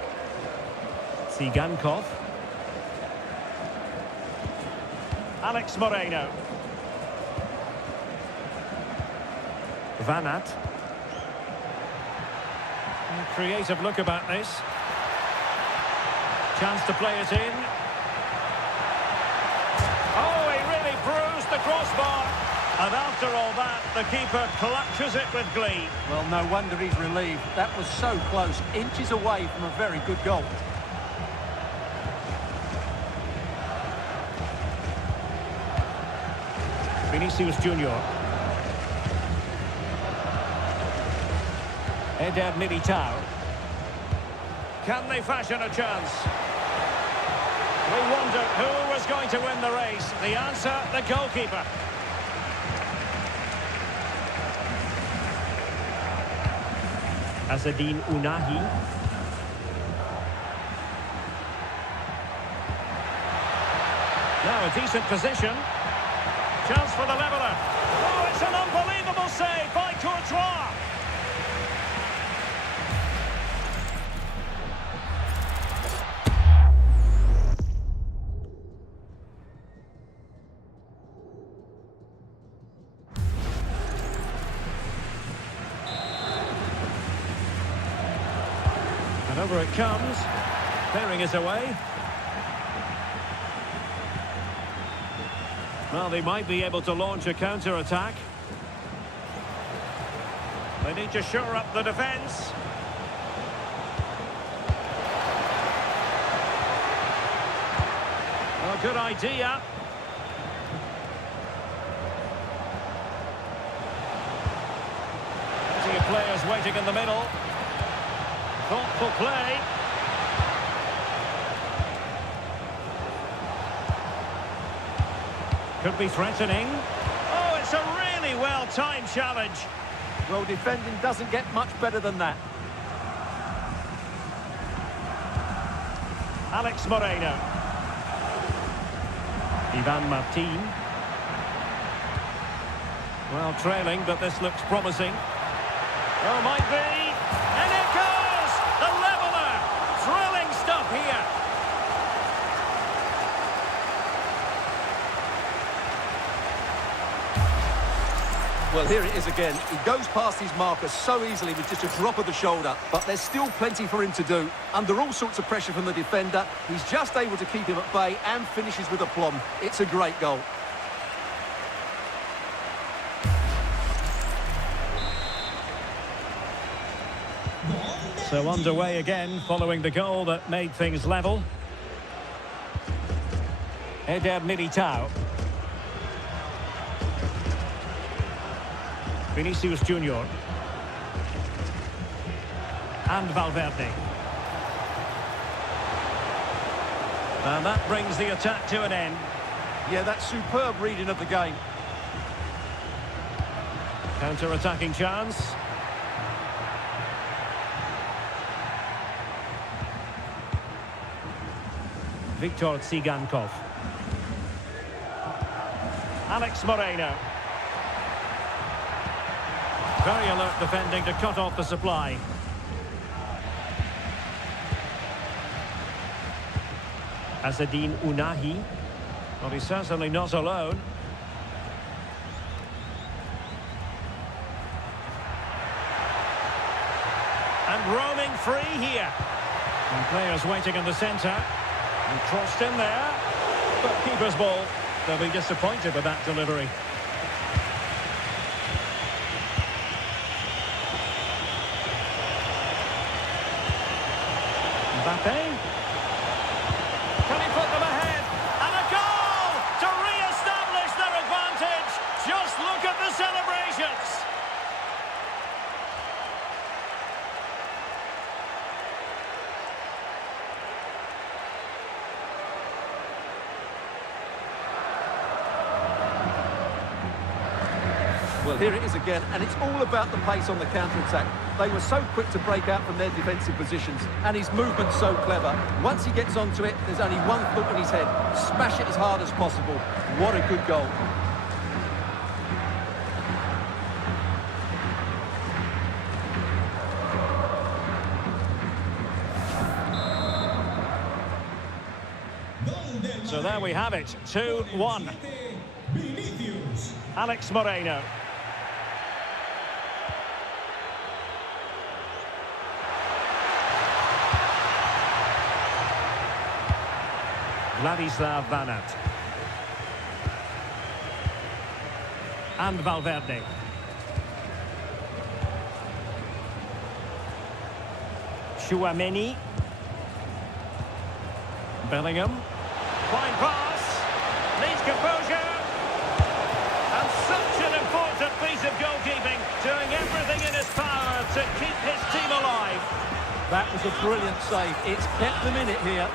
Tsigankov. Alex Moreno. Vanat. A creative look about this. Chance to play it in. Oh, he really bruised the crossbar. And after all that, the keeper clutches it with glee. Well, no wonder he's relieved. That was so close, inches away from a very good goal. Vinicius Junior. Eder Militao. Can they fashion a chance? We wonder wondered who was going to win the race. The answer, the goalkeeper. Azzedine Ounahi. Now a decent position. Chance for the leveller. Oh, it's an unbelievable save by Courtois. And over it comes. Clearing it away. Well, they might be able to launch a counter-attack. They need to shore up the defence. Oh, good idea. Plenty of players waiting in the middle. Thoughtful play. Could be threatening. Oh, it's a really well-timed challenge. Well, defending doesn't get much better than that. Alex Moreno. Ivan Martin. Well, trailing, but this looks promising. Oh, might be. And it goes! The leveller! Thrilling stuff here. Well, here it is again. He goes past his marker so easily with just a drop of the shoulder, but there's still plenty for him to do. Under all sorts of pressure from the defender, he's just able to keep him at bay and finishes with aplomb. It's a great goal. So underway again, following the goal that made things level. Eder Militao. Vinicius Junior. And Valverde. And that brings the attack to an end. Yeah, that's superb reading of the game. Counter-attacking chance. Viktor Tsigankov. Alex Moreno. Very alert defending to cut off the supply. Azzedine Ounahi. Well, he's certainly not alone. And roaming free here. And players waiting in the centre. And crossed in there. But keeper's ball. They'll be disappointed with that delivery. Mbappe. Can he put them ahead? And a goal to re-establish their advantage. Just look at the celebrations. Well, here it is again, and it's all about the pace on the counter-attack. They were so quick to break out from their defensive positions, and his movement's so clever. Once he gets onto it, there's only one thought in his head. Smash it as hard as possible. What a good goal. So there we have it, 2-1. Alex Moreno. Vladislav Vanat. And Valverde. Chouameni. Bellingham. Fine pass. Needs composure. And such an important piece of goalkeeping. Doing everything in his power to keep his team alive. That was a brilliant save. It's kept them in it here.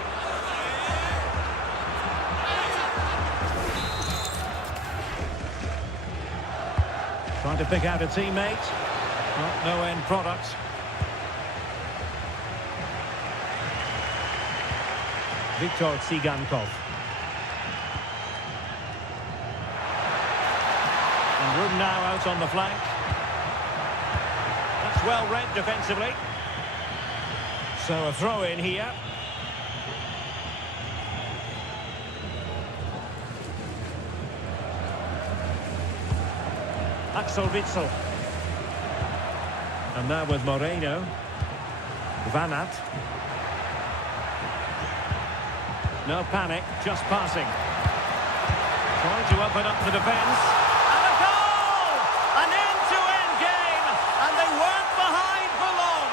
Trying to pick out a teammate. No end product. Viktor Tsigankov. And room now out on the flank. That's well read defensively. So a throw in here. Axel Witsel. And now with Moreno. Van Aert. No panic, just passing. Trying to open up the defence. And a goal! An end-to-end game! And they weren't behind for long.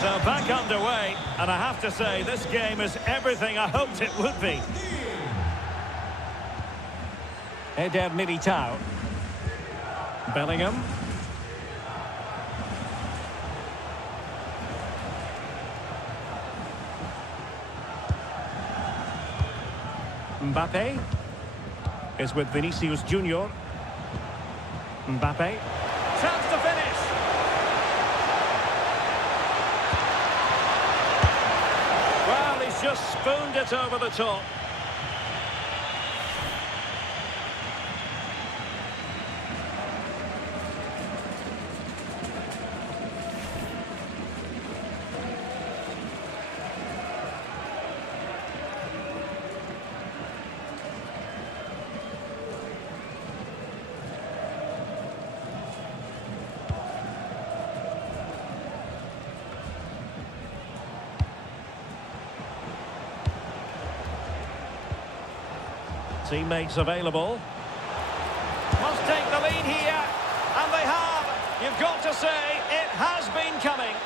So back underway, and I have to say, this game is everything I hoped it would be. Eder Militao. Bellingham. Mbappe is with Vinicius Junior. Mbappe. Chance to finish. Just spooned it over the top. Teammates available. Must take the lead here. And they have. You've got to say, it has been coming.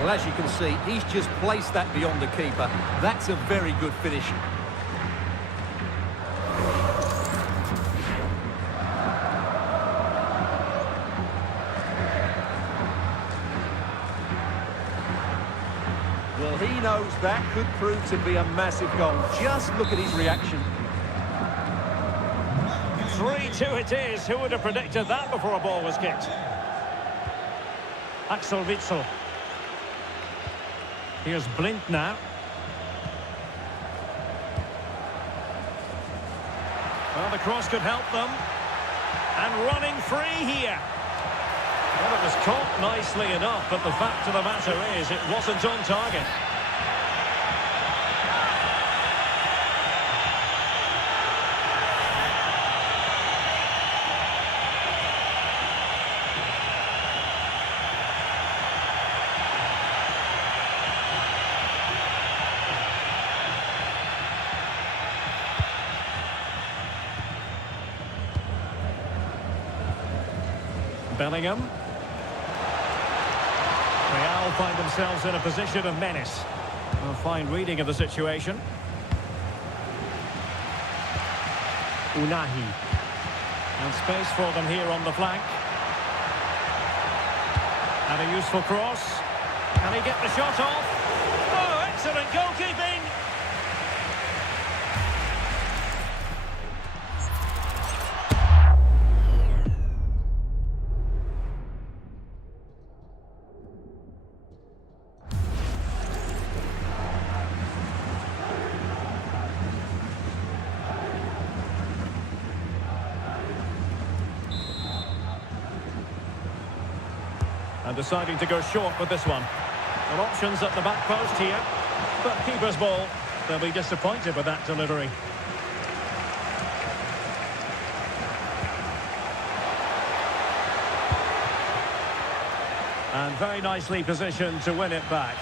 Well, as you can see, he's just placed that beyond the keeper. That's a very good finish. Well, he knows that could prove to be a massive goal. Just look at his reaction. 3-2 it is. Who would have predicted that before a ball was kicked? Axel Witsel. Here's Blind now. Well, the cross could help them. And running free here. Well, it was caught nicely enough, but the fact of the matter is it wasn't on target. Bellingham. Real find themselves in a position of menace. A fine reading of the situation. Unahi. And space for them here on the flank. And a useful cross. Can he get the shot off? Oh, excellent goalkeeping! And deciding to go short with this one. Well, options at the back post here. But keeper's ball. They'll be disappointed with that delivery. And very nicely positioned to win it back.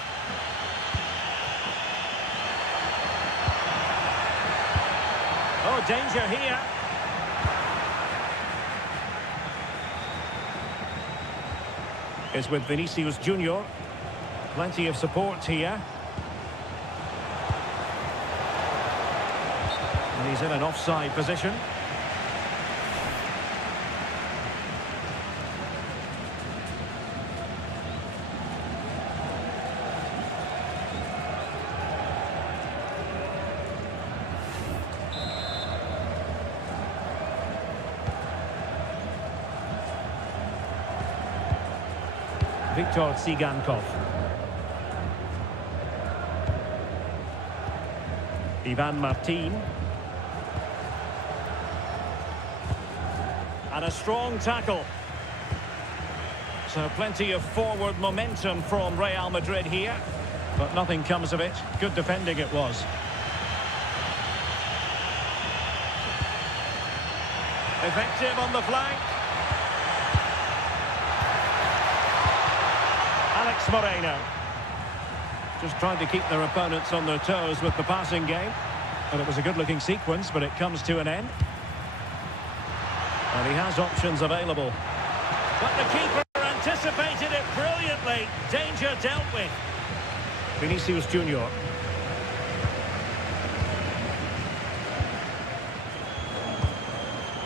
Oh, danger here. Is with Vinicius Junior. Plenty of support here. And he's in an offside position. Viktor Tsigankov. Ivan Martin. And a strong tackle. So plenty of forward momentum from Real Madrid here. But nothing comes of it. Good defending it was. Effective on the flank. Alex Moreno. Just trying to keep their opponents on their toes with the passing game. And it was a good-looking sequence, but it comes to an end. And he has options available. But the keeper anticipated it brilliantly. Danger dealt with. Vinicius Junior.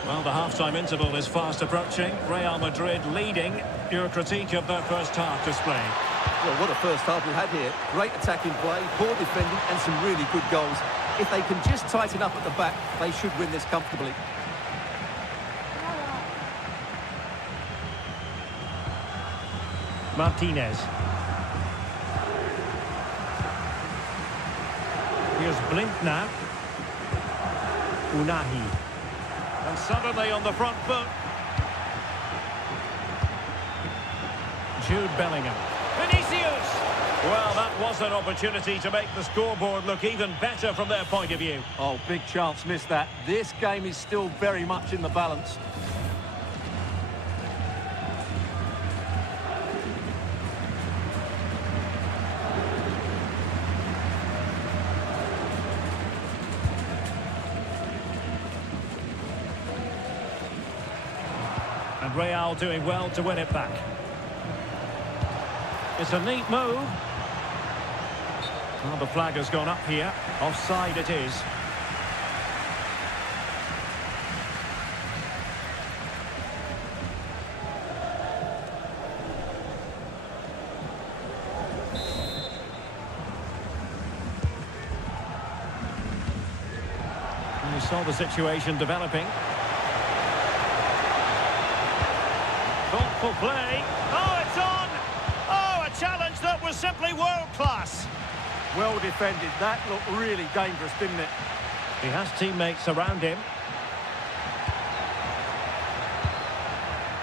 Well, the half-time interval is fast approaching. Real Madrid leading. Your critique of their first half display. Well, what a first half we had here. Great attacking play, poor defending, and some really good goals. If they can just tighten up at the back, they should win this comfortably. Martinez. Here's Blink now. Unahi. And suddenly on the front foot. Jude Bellingham. Vinicius! Well, that was an opportunity to make the scoreboard look even better from their point of view. Oh, big chance missed that. This game is still very much in the balance. And Real doing well to win it back. It's a neat move. Well, the flag has gone up here. Offside it is. And we saw the situation developing. Thoughtful play. Oh, it's on! Oh, a challenge that was simply world-class. Well defended. That looked really dangerous, didn't it? He has teammates around him.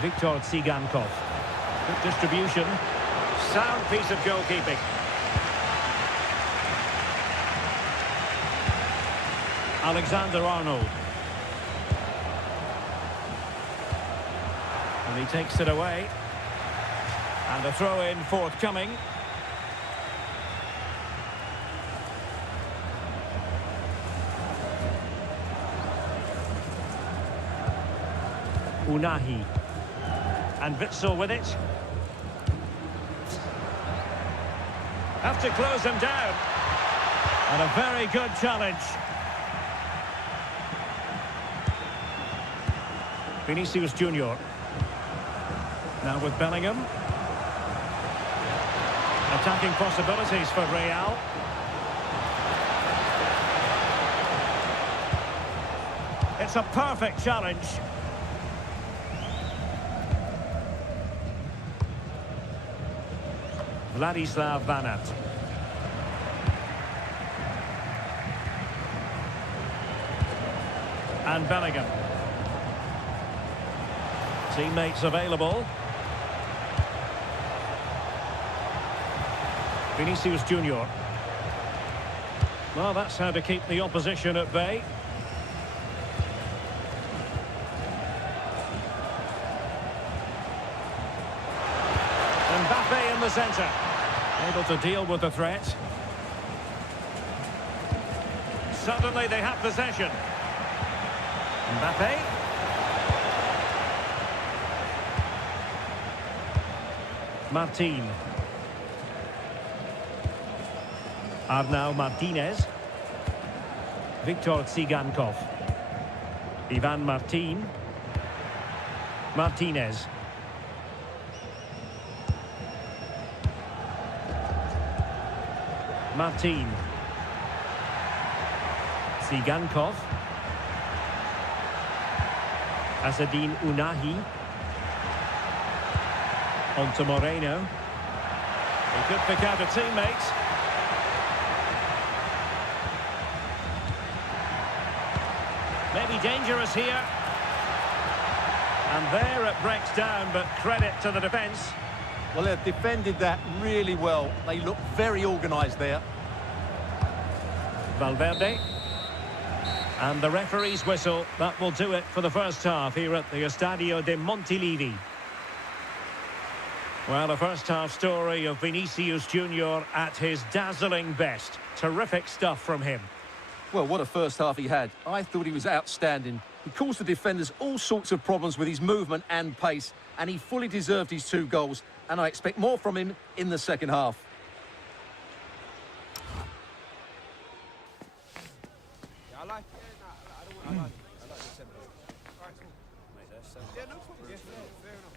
Viktor Tsigankov. Good distribution. Sound piece of goalkeeping. Alexander-Arnold. And he takes it away. And a throw-in forthcoming. Unahi. And Witsel with it. Have to close him down. And a very good challenge. Vinicius Junior. Now with Bellingham. Attacking possibilities for Real. It's a perfect challenge. Vladislav Vanat. And Bellingham. Teammates available. Vinicius Junior. Well, that's how to keep the opposition at bay. Mbappe in the centre. Able to deal with the threat. Suddenly they have possession. Mbappe. Martin. Arnau Martinez. Viktor Tsigankov. Ivan Martin. Martinez. Martin. Tsigankov. Azzedine Ounahi. On to Moreno. He could pick out a teammate. Maybe dangerous here. And there it breaks down, but credit to the defence. Well, they've defended that really well. They look very organised there. Valverde. And the referee's whistle. That will do it for the first half here at the Estadio de Montilivi. Well, the first half story of Vinicius Junior at his dazzling best. Terrific stuff from him. Well, what a first half he had. I thought he was outstanding. He caused the defenders all sorts of problems with his movement and pace, and he fully deserved his 2 goals, and I expect more from him in the second half. Yeah, I like it. I like the tempo. All right, cool. Mate, that's yeah, no problem. Yeah, fair enough.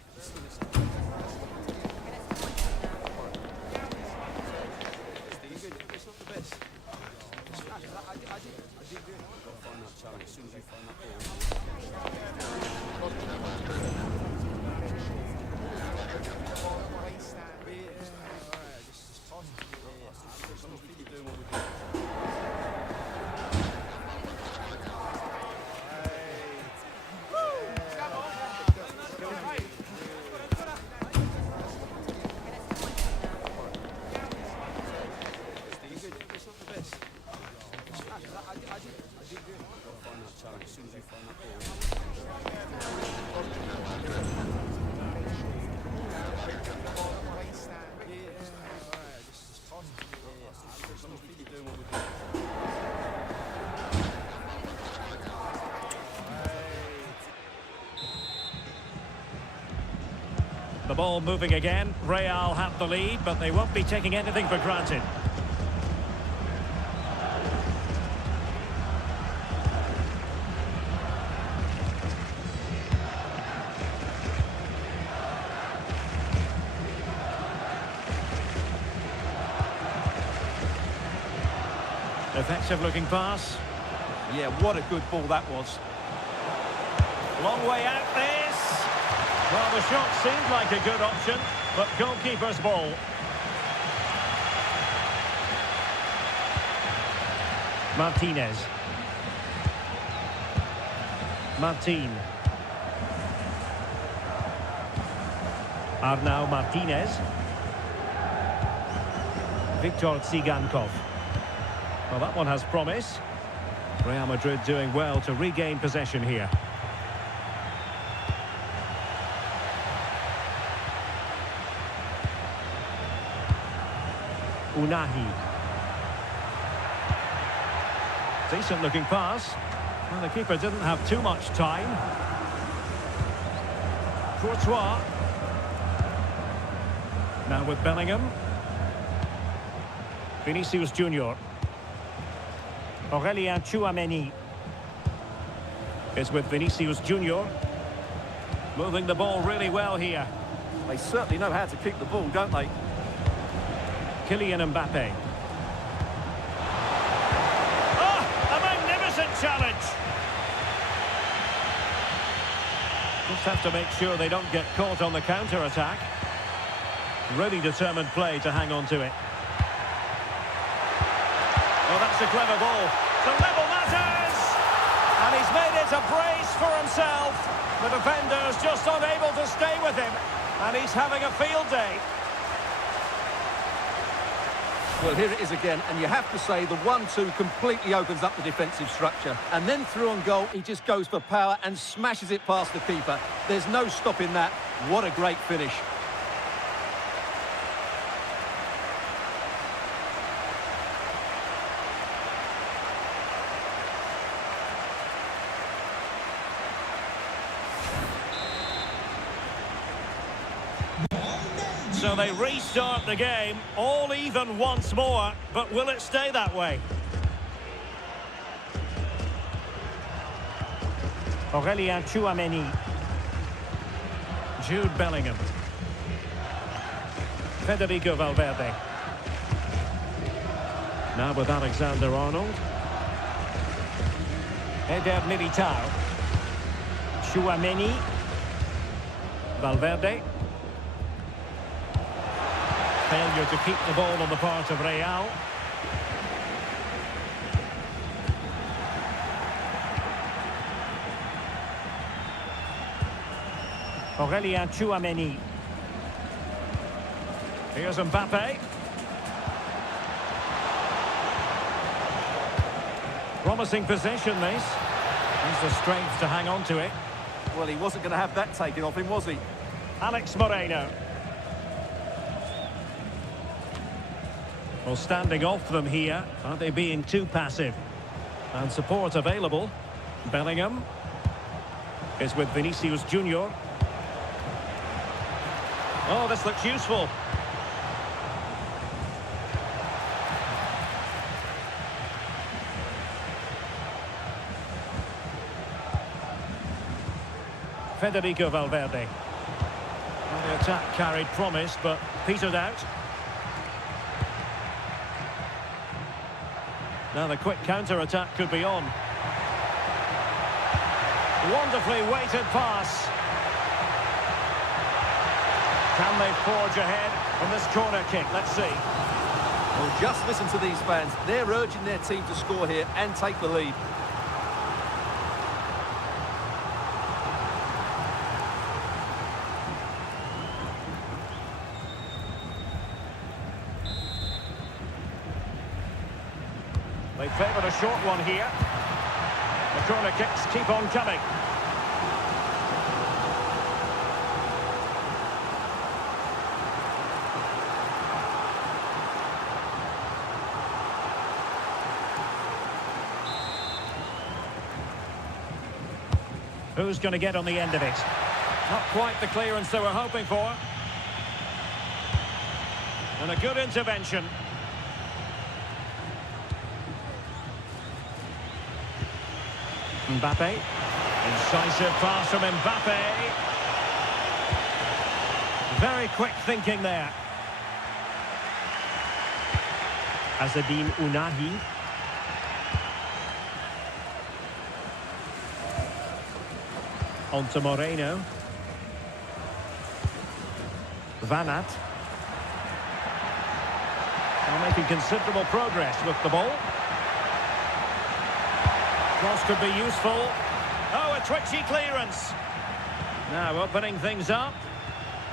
It's not the best. I did do it. You've got to find that challenge. As soon as you find that The ball moving again. Real have the lead, but they won't be taking anything for granted. Effective looking pass. Yeah, what a good ball that was. Long way out this. Well, the shot seemed like a good option, but goalkeeper's ball. Martinez. Martin. Arnau Martinez. Viktor Tsigankov. Well, that one has promise. Real Madrid doing well to regain possession here. Ounahi. Decent looking pass. Well, the keeper didn't have too much time. Courtois. Now with Bellingham. Vinicius Junior. Aurelien Tchouameni. It's with Vinicius Junior. Moving the ball really well here. They certainly know how to kick the ball, don't they? Kylian Mbappe. Oh, a magnificent challenge. Just have to make sure they don't get caught on the counter-attack. Really determined play to hang on to it. Well, that's a clever ball. To level matters! And he's made it a brace for himself. The defender's just unable to stay with him. And he's having a field day. Well, here it is again, and you have to say the 1-2 completely opens up the defensive structure. And then through on goal, he just goes for power and smashes it past the keeper. There's no stopping that. What a great finish. So they restart the game, all even once more, but will it stay that way? Aurélien Tchouameni. Jude Bellingham. Federico Valverde. Now with Alexander-Arnold. Eder Militao. Tchouameni. Valverde. Failure to keep the ball on the part of Real. Aurélien Tchouameni. Here's Mbappe. Promising possession, this. He's the strength to hang on to it. Well, he wasn't going to have that taken off him, was he? Alex Moreno. Well, standing off them here. Aren't they being too passive? And support available. Bellingham is with Vinicius Junior. Oh, this looks useful. Federico Valverde. Well, the attack carried promise, but petered out. Now the quick counter-attack could be on. Wonderfully weighted pass. Can they forge ahead from this corner kick? Let's see. Well, just listen to these fans. They're urging their team to score here and take the lead. They favoured a short one here. The corner kicks keep on coming. Who's going to get on the end of it? Not quite the clearance they were hoping for. And a good intervention. Mbappe. Incisive pass from Mbappe. Very quick thinking there. Azzedine Ounahi. On to Moreno. Van Aert. They're making considerable progress with the ball. Cross could be useful. Oh, a twitchy clearance. Now opening things up.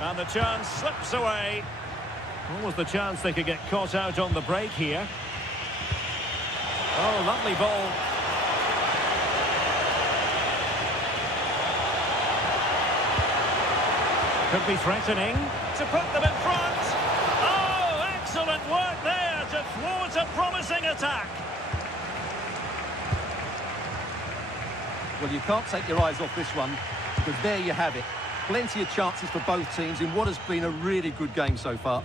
And the chance slips away. What was the chance they could get caught out on the break here? Oh, lovely ball. Could be threatening to put them in front. Oh, excellent work there to thwart a promising attack. Well, you can't take your eyes off this one, because there you have it. Plenty of chances for both teams in what has been a really good game so far.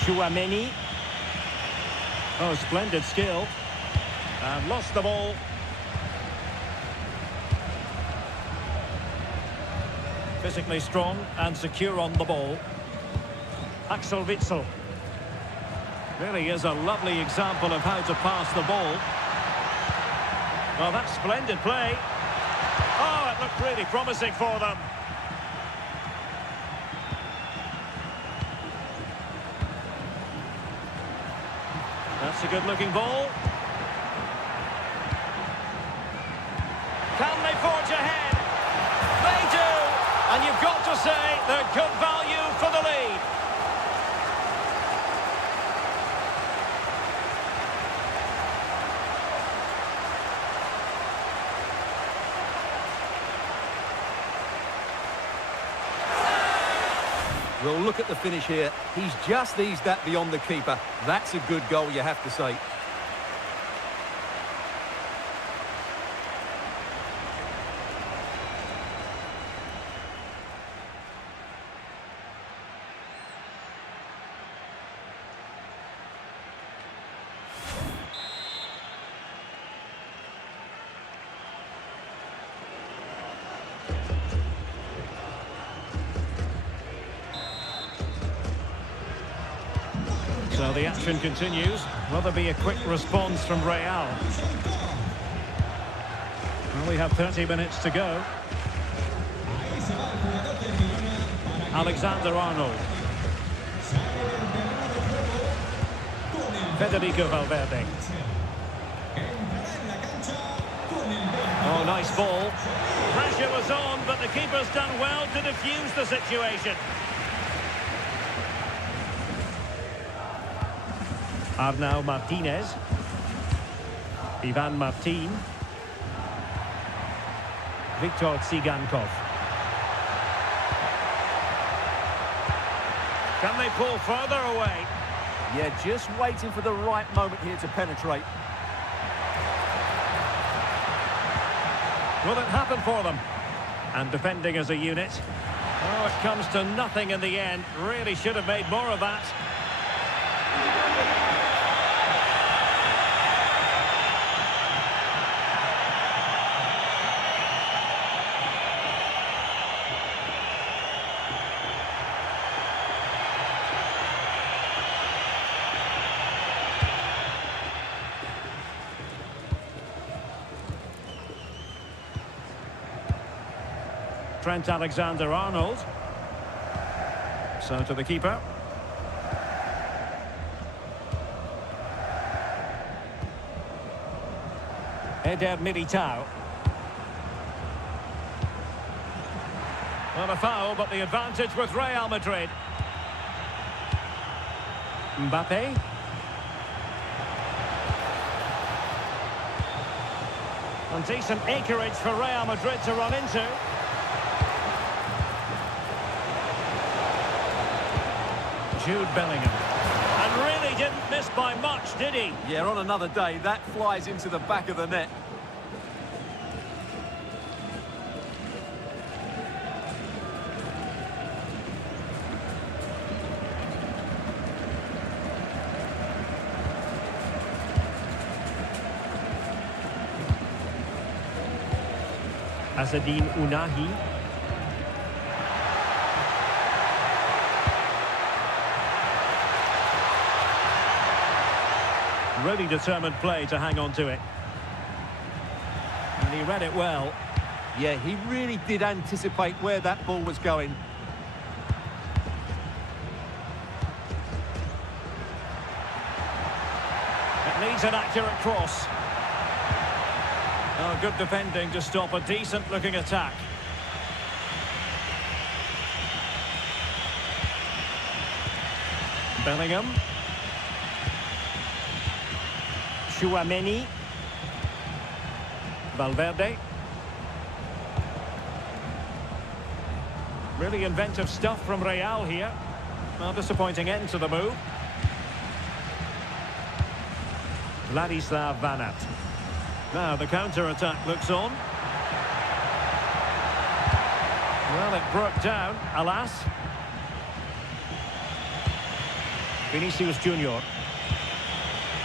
Tchouameni. Oh, splendid skill. And lost the ball. Physically strong and secure on the ball. Axel Witsel. Really is a lovely example of how to pass the ball. Well, that's splendid play. Oh, it looked really promising for them. That's a good-looking ball. Can they forge ahead? They do! And you've got to say they're good value for the lead. Well, look at the finish here. He's just eased that beyond the keeper. That's a good goal, you have to say. So the action continues. Will there be a quick response from Real? Well, we have 30 minutes to go. Alexander-Arnold. Federico Valverde. Oh, nice ball. Pressure was on, but the keeper's done well to defuse the situation. Arnau Martinez. Ivan Martin. Viktor Tsigankov. Can they pull further away? Yeah, just waiting for the right moment here to penetrate. Will it happen for them? And defending as a unit. Oh, it comes to nothing in the end. Really should have made more of that. Trent Alexander-Arnold. So to the keeper. Eder Militao. Well, a foul, but the advantage with Real Madrid. Mbappe. And decent acreage for Real Madrid to run into. Jude Bellingham. And really didn't miss by much, did he? Yeah, on another day, that flies into the back of the net. Azzedine Ounahi. Really determined play to hang on to it. And he read it well. Yeah, he really did anticipate where that ball was going. It needs an accurate cross. Oh, good defending to stop a decent-looking attack. Bellingham. Chouameni. Valverde. Really inventive stuff from Real here. Well, disappointing end to the move. Vladislav Vanat. Now the counter-attack looks on. Well, it broke down, alas. Vinicius Junior.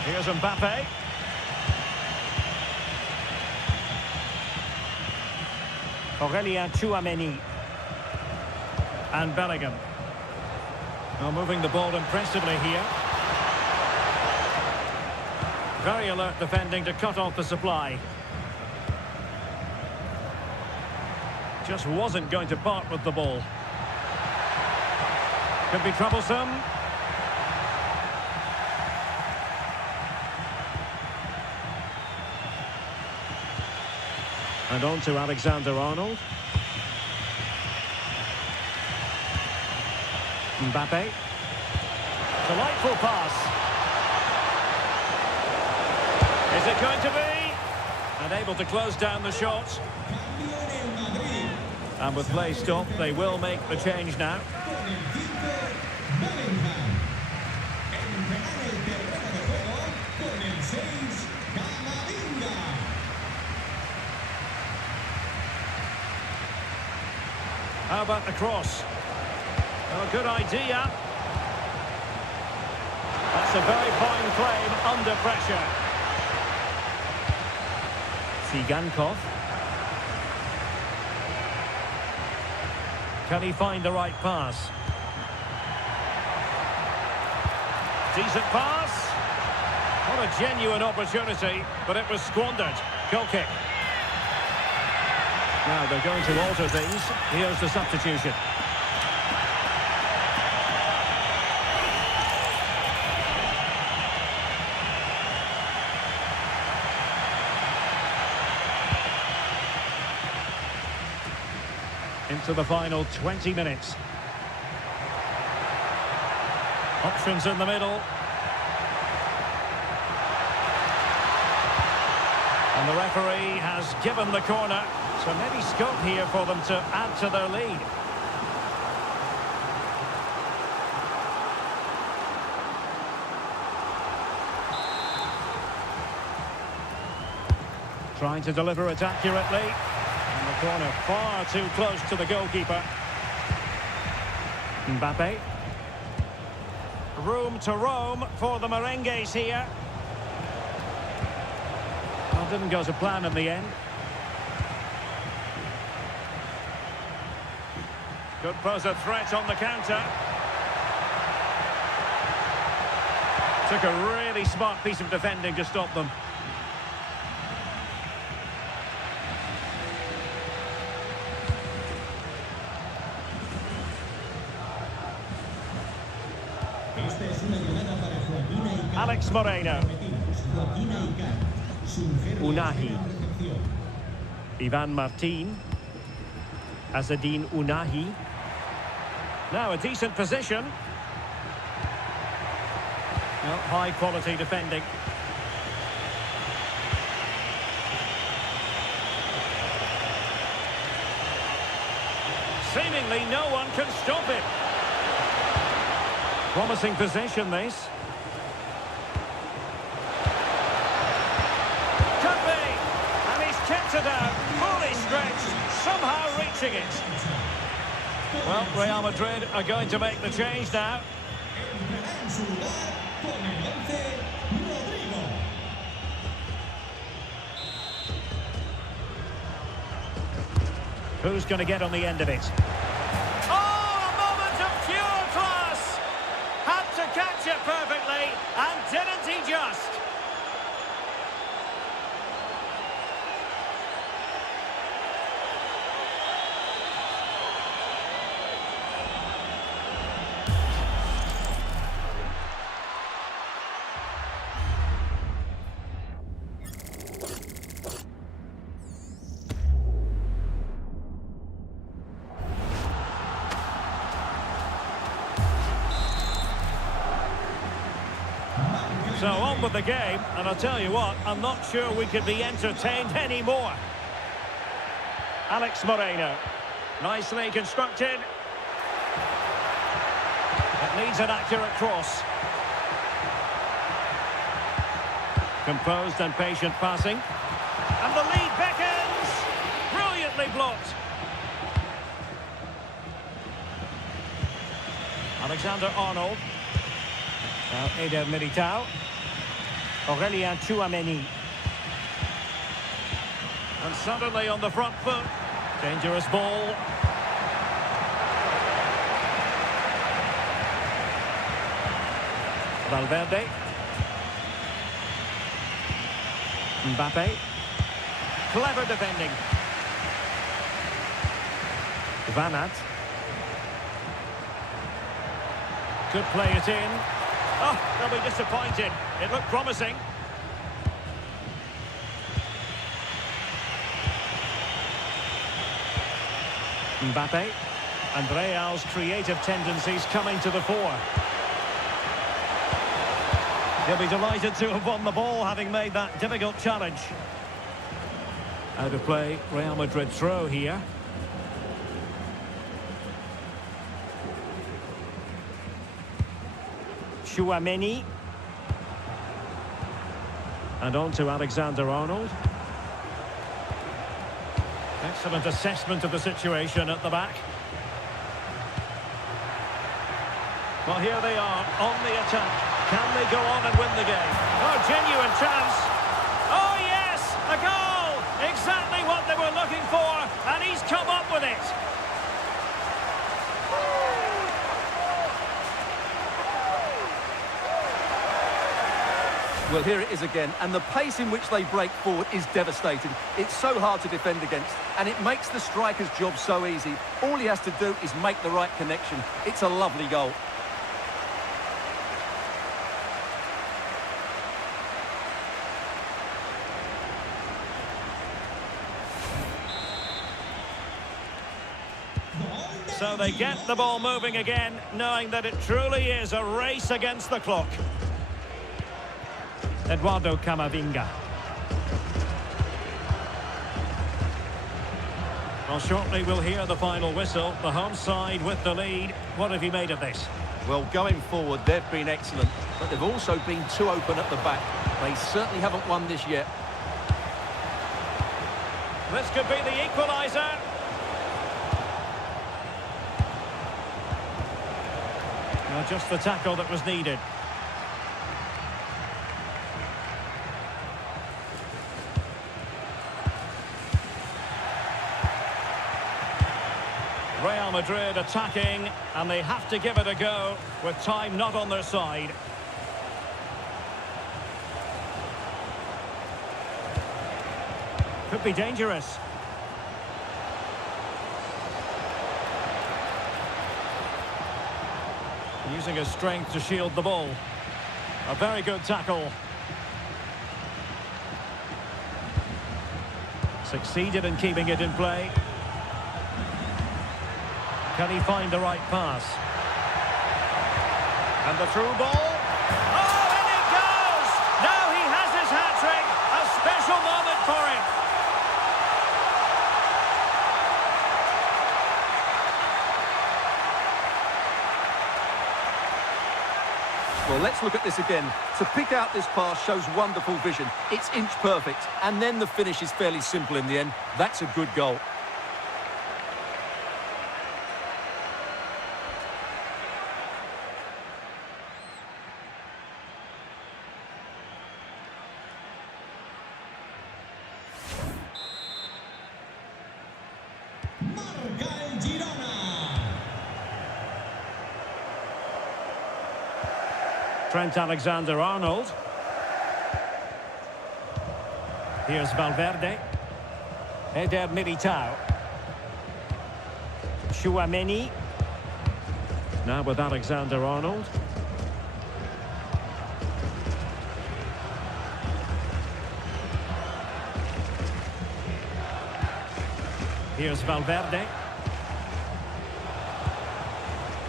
Here's Mbappe. Aurelien Chouameni. And Bellingham. Now moving the ball impressively here. Very alert defending to cut off the supply. Just wasn't going to part with the ball. Could be troublesome. And on to Alexander-Arnold. Mbappe. Delightful pass. Is it going to be? And able to close down the shot. And with play stopped, they will make the change now. How about the cross? Oh, good idea. That's a very fine claim under pressure. Tsigankov. Can he find the right pass? Decent pass. What a genuine opportunity, but it was squandered. Goal kick. Now they're going to alter things. Here's the substitution. Into the final 20 minutes. Options in the middle. And the referee has given the corner. So maybe scope here for them to add to their lead. Trying to deliver it accurately. And the corner far too close to the goalkeeper. Mbappe. Room to roam for the merengues here. Well, didn't go to plan in the end. Could pose a threat on the counter. Took a really smart piece of defending to stop them. Alex Moreno. Unahi. Ivan Martin. Azadine Unahi. Now a decent position. Well, high quality defending. Seemingly no one can stop it. Promising possession this. Could be. And he's kept it out. Fully stretched. Somehow reaching it. Well, Real Madrid are going to make the change now. Who's going to get on the end of it? Oh, a moment of pure class! Had to catch it perfectly, and didn't he just? So on with the game, and I'll tell you what, I'm not sure we could be entertained anymore. Alex Moreno, nicely constructed. It needs an accurate cross. Composed and patient passing. And the lead beckons! Brilliantly blocked. Alexander-Arnold. Now Eder Militao. Aurélien Tchouaméni. And suddenly on the front foot. Dangerous ball. Valverde. Mbappe. Clever defending. Van Aert. Could play it in. Oh, they'll be disappointed. It looked promising. Mbappe. And Real's creative tendencies coming to the fore. He'll be delighted to have won the ball, having made that difficult challenge. Out of play, Real Madrid throw here. Tchouaméni. And on to Alexander-Arnold. Excellent assessment of the situation at the back. Well, here they are on the attack. Can they go on and win the game? Oh, genuine chance. Oh, yes, a goal. Exactly what they were looking for, and he's come up with it. Well, here it is again, and the pace in which they break forward is devastating. It's so hard to defend against, and it makes the striker's job so easy. All he has to do is make the right connection. It's a lovely goal. So they get the ball moving again, knowing that it truly is a race against the clock. Eduardo Camavinga. Well, shortly we'll hear the final whistle. The home side with the lead. What have you made of this? Well, going forward, they've been excellent, but they've also been too open at the back. They certainly haven't won this yet. This could be the equaliser. Well, just the tackle that was needed. Real Madrid attacking, and they have to give it a go with time not on their side. Could be dangerous. Using his strength to shield the ball. A very good tackle. Succeeded in keeping it in play. Can he find the right pass? And the through ball. Oh, in it goes! Now he has his hat-trick. A special moment for him. Well, let's look at this again. To pick out this pass shows wonderful vision. It's inch perfect, and then the finish is fairly simple in the end. That's a good goal. Marca el Girona. Trent Alexander-Arnold. Here's Valverde. Eder Militao. Tchouaméni. Now with Alexander-Arnold. Here's Valverde.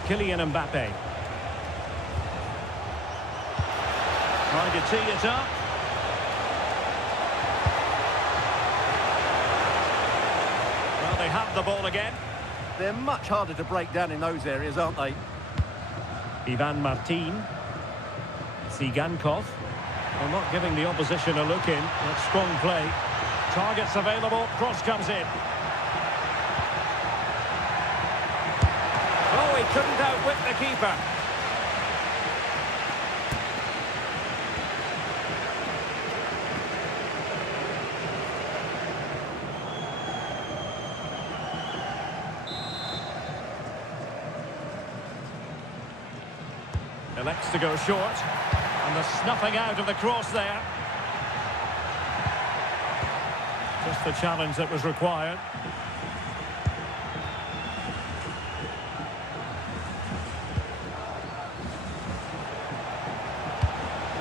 Kylian Mbappe. Trying to tee it up. Well, they have the ball again. They're much harder to break down in those areas, aren't they? Ivan Martin. Tsigankov. Well, not giving the opposition a look in. That's strong play. Targets available. Cross comes in. Oh, he couldn't outwit the keeper. Elects to go short, and the snuffing out of the cross there. Just the challenge that was required.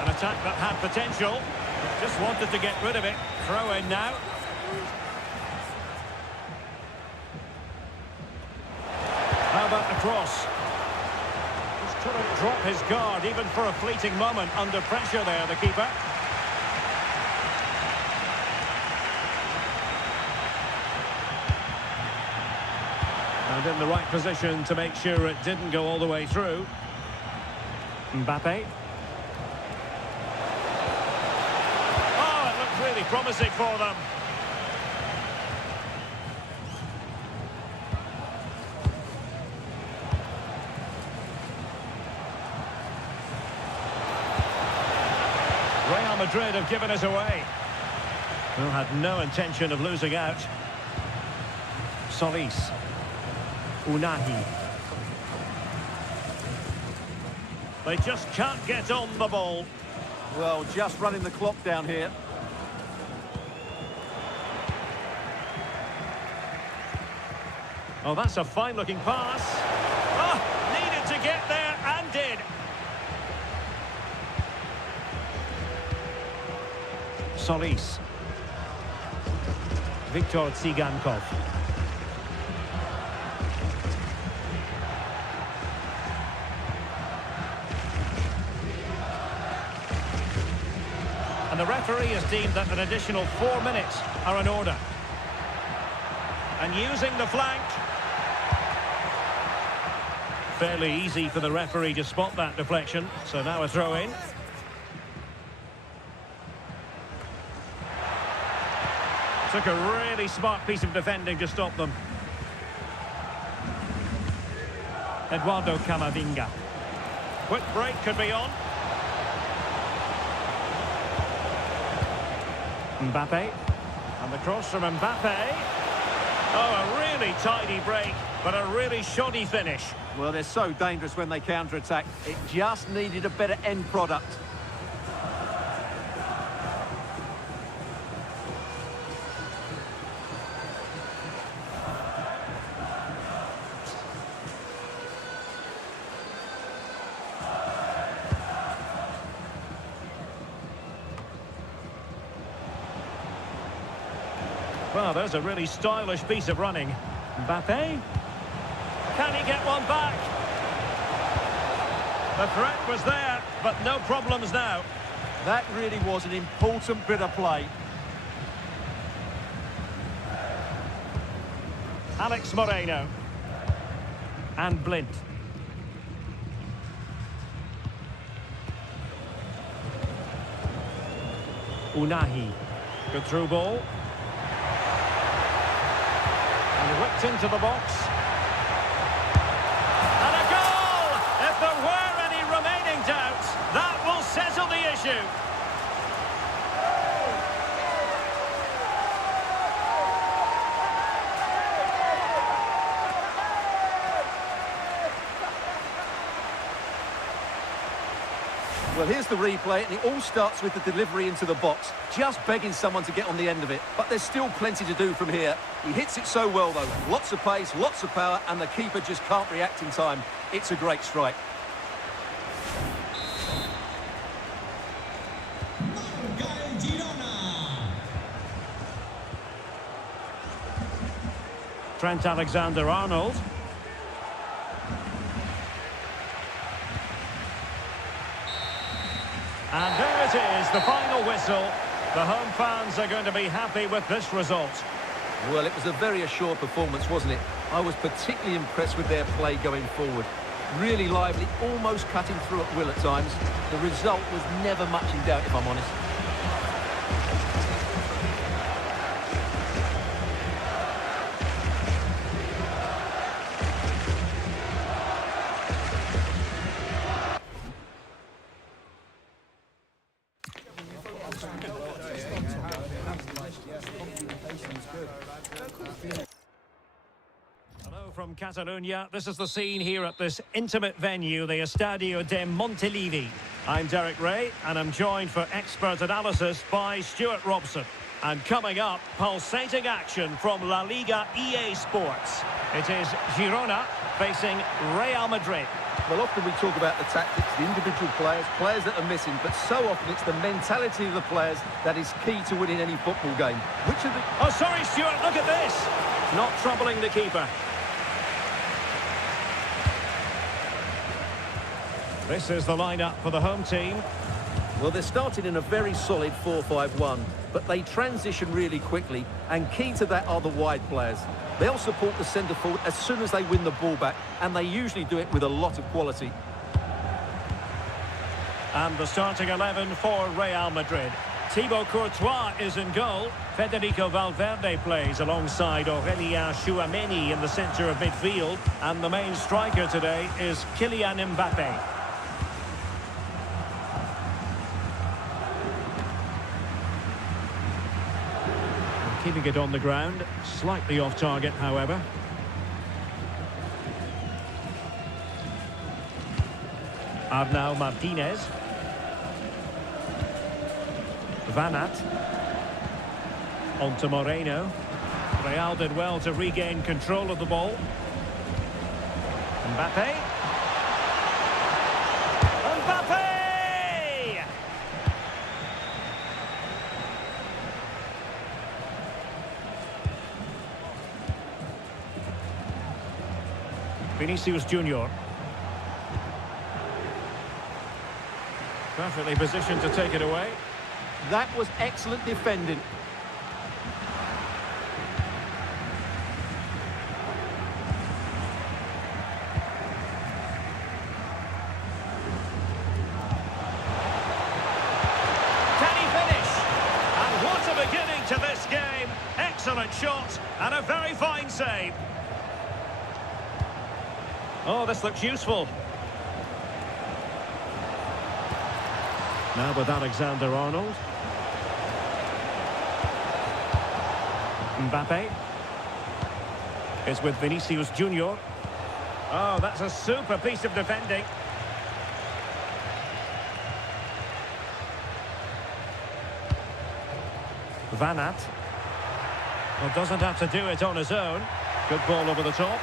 An attack that had potential, just wanted to get rid of it. Throw in now. How about the cross? Couldn't drop his guard even for a fleeting moment under pressure there, the keeper. And in the right position to make sure it didn't go all the way through. Mbappe. Oh, it looked really promising for them. Real Madrid have given us away. Well, had no intention of losing out. Solis. Unahi. They just can't get on the ball. Well, just running the clock down here. Oh, that's a fine-looking pass. Oh, needed to get there and did. Solis. Viktor Tsigankov. And the referee has deemed that an additional 4 minutes are in order. And using the flank. Fairly easy for the referee to spot that deflection. So now a throw in. Took a really smart piece of defending to stop them. Eduardo Camavinga. Quick break could be on. Mbappe. And the cross from Mbappe. Oh, a really tidy break, but a really shoddy finish. Well, they're so dangerous when they counter-attack. It just needed a better end product. Well, there's a really stylish piece of running. Mbappe. Can he get one back? The threat was there, but no problems now. That really was an important bit of play. Alex Moreno. And Blint. Unahi. Good through ball. And whipped into the box. And a goal! If there were any remaining doubts, that will settle the issue. Well, here's the replay, and it all starts with the delivery into the box. Just begging someone to get on the end of it. But there's still plenty to do from here. He hits it so well, though. Lots of pace, lots of power, and the keeper just can't react in time. It's a great strike. Girona. Trent Alexander-Arnold. And there it is, the final whistle. The home fans are going to be happy with this result. Well, it was a very assured performance, wasn't it? I was particularly impressed with their play going forward. Really lively, almost cutting through at will at times. The result was never much in doubt, if I'm honest. Hello from Catalonia. This is the scene here at this intimate venue, the Estadio de Montilivi. I'm Derek Ray, and I'm joined for expert analysis by Stuart Robson. And coming up, pulsating action from Laliga EA Sports. It is Girona facing Real Madrid. Well, often we talk about the tactics, the individual players that are missing, but so often it's the mentality of the players that is key to winning any football game. Which of the... Oh, sorry, Stuart, look at this. Not troubling the keeper. This is the lineup for the home team. Well, they're starting in a very solid 4-5-1, but they transition really quickly, and key to that are the wide players. They'll support the centre forward as soon as they win the ball back, and they usually do it with a lot of quality. And the starting 11 for Real Madrid. Thibaut Courtois is in goal. Federico Valverde plays alongside Aurélien Tchouaméni in the centre of midfield. And the main striker today is Kylian Mbappe. Keeping it on the ground, slightly off target, however. Arnau Martinez. Van Aert. On to Moreno. Real did well to regain control of the ball. Mbappe. Mbappe! Vinicius Junior. Perfectly positioned to take it away. That was excellent defending. Can he finish? And what a beginning to this game. Excellent shot and a very fine save. Oh, this looks useful. Now with Alexander-Arnold. Mbappe. It's with Vinicius Junior. Oh, that's a super piece of defending. Van Aert. Well, doesn't have to do it on his own. Good ball over the top.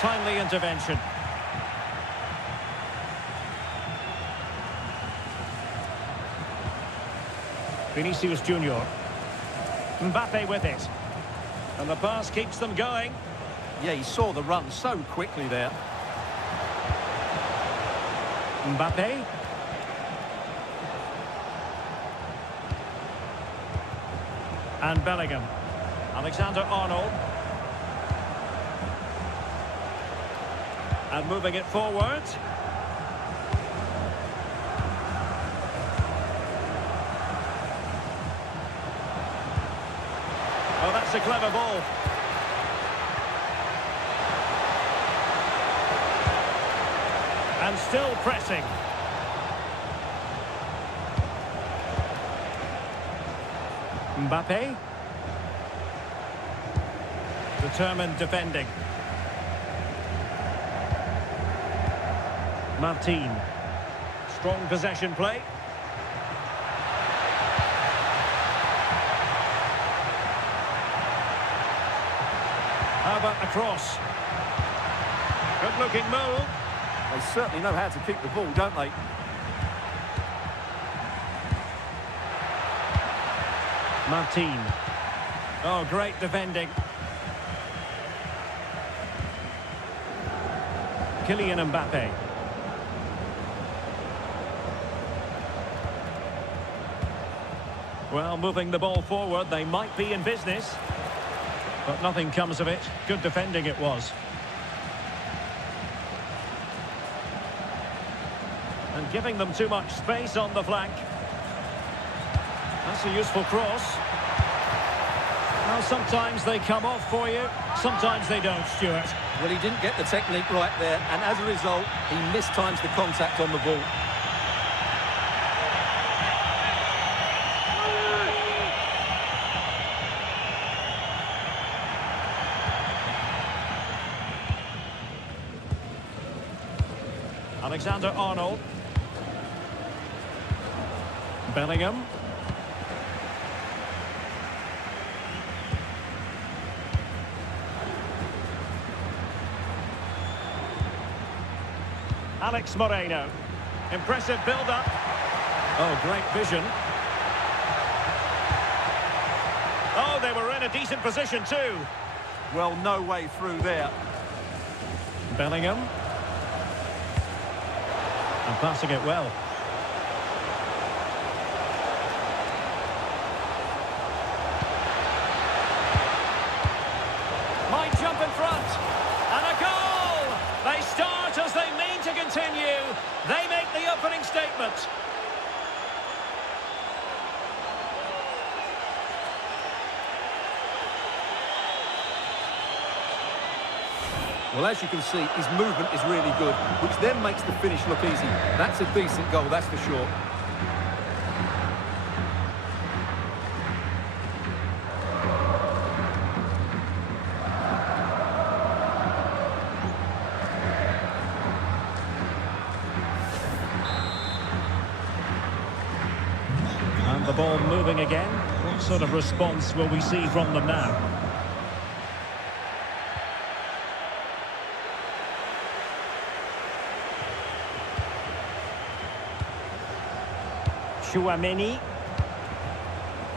Timely intervention. Vinicius Junior. Mbappe with it. And the pass keeps them going. Yeah, he saw the run so quickly there. Mbappe. And Bellingham. Alexander-Arnold. And moving it forward. Oh, that's a clever ball. And still pressing. Mbappe. Determined defending. Martin. Strong possession play. How about the cross? Good looking move. They certainly know how to keep the ball, don't they? Martin. Oh, great defending. Kylian Mbappe. Well, moving the ball forward, they might be in business. But nothing comes of it. Good defending it was. And giving them too much space on the flank. That's a useful cross. Well, sometimes they come off for you, sometimes they don't, Stuart. Well, he didn't get the technique right there, and as a result, he mistimes the contact on the ball. Alexander-Arnold. Bellingham. Alex Moreno. Impressive build-up. Oh, great vision. Oh, they were in a decent position too. Well, no way through there. Bellingham. And passing it well. Might jump in front. And a goal! They start as they mean to continue. They make the opening statement. Well, as you can see, his movement is really good, which then makes the finish look easy. That's a decent goal, that's for sure. ball moving again. What sort of response will we see from them now? Chouameni.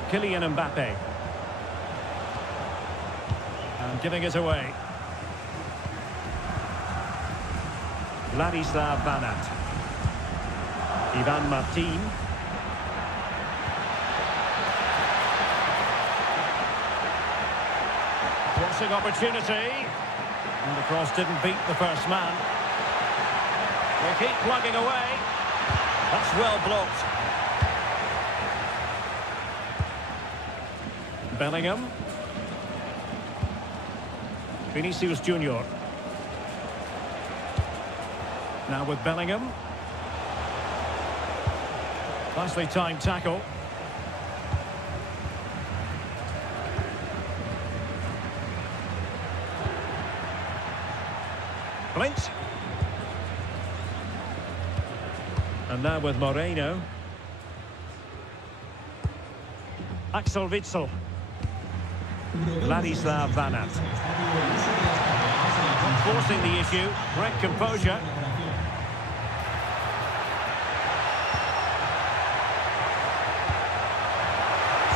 Kylian Mbappe. And giving it away. Vladislav Vanat. Ivan Martin. Crossing opportunity. And the cross didn't beat the first man. They keep plugging away. That's well blocked. Bellingham. Vinicius Junior. Now with Bellingham. Nicely timed tackle. Blint. And now with Moreno. Axel Witsel. Ladislav Vanat. Forcing the issue. Great composure.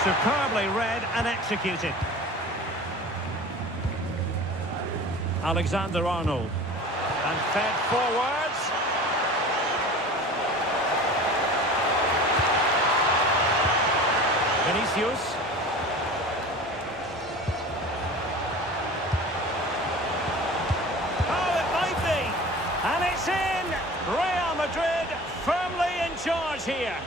Superbly read and executed. Alexander-Arnold. And fed forwards. Vinicius. Oh, it might be. And it's in. Real Madrid firmly in charge here.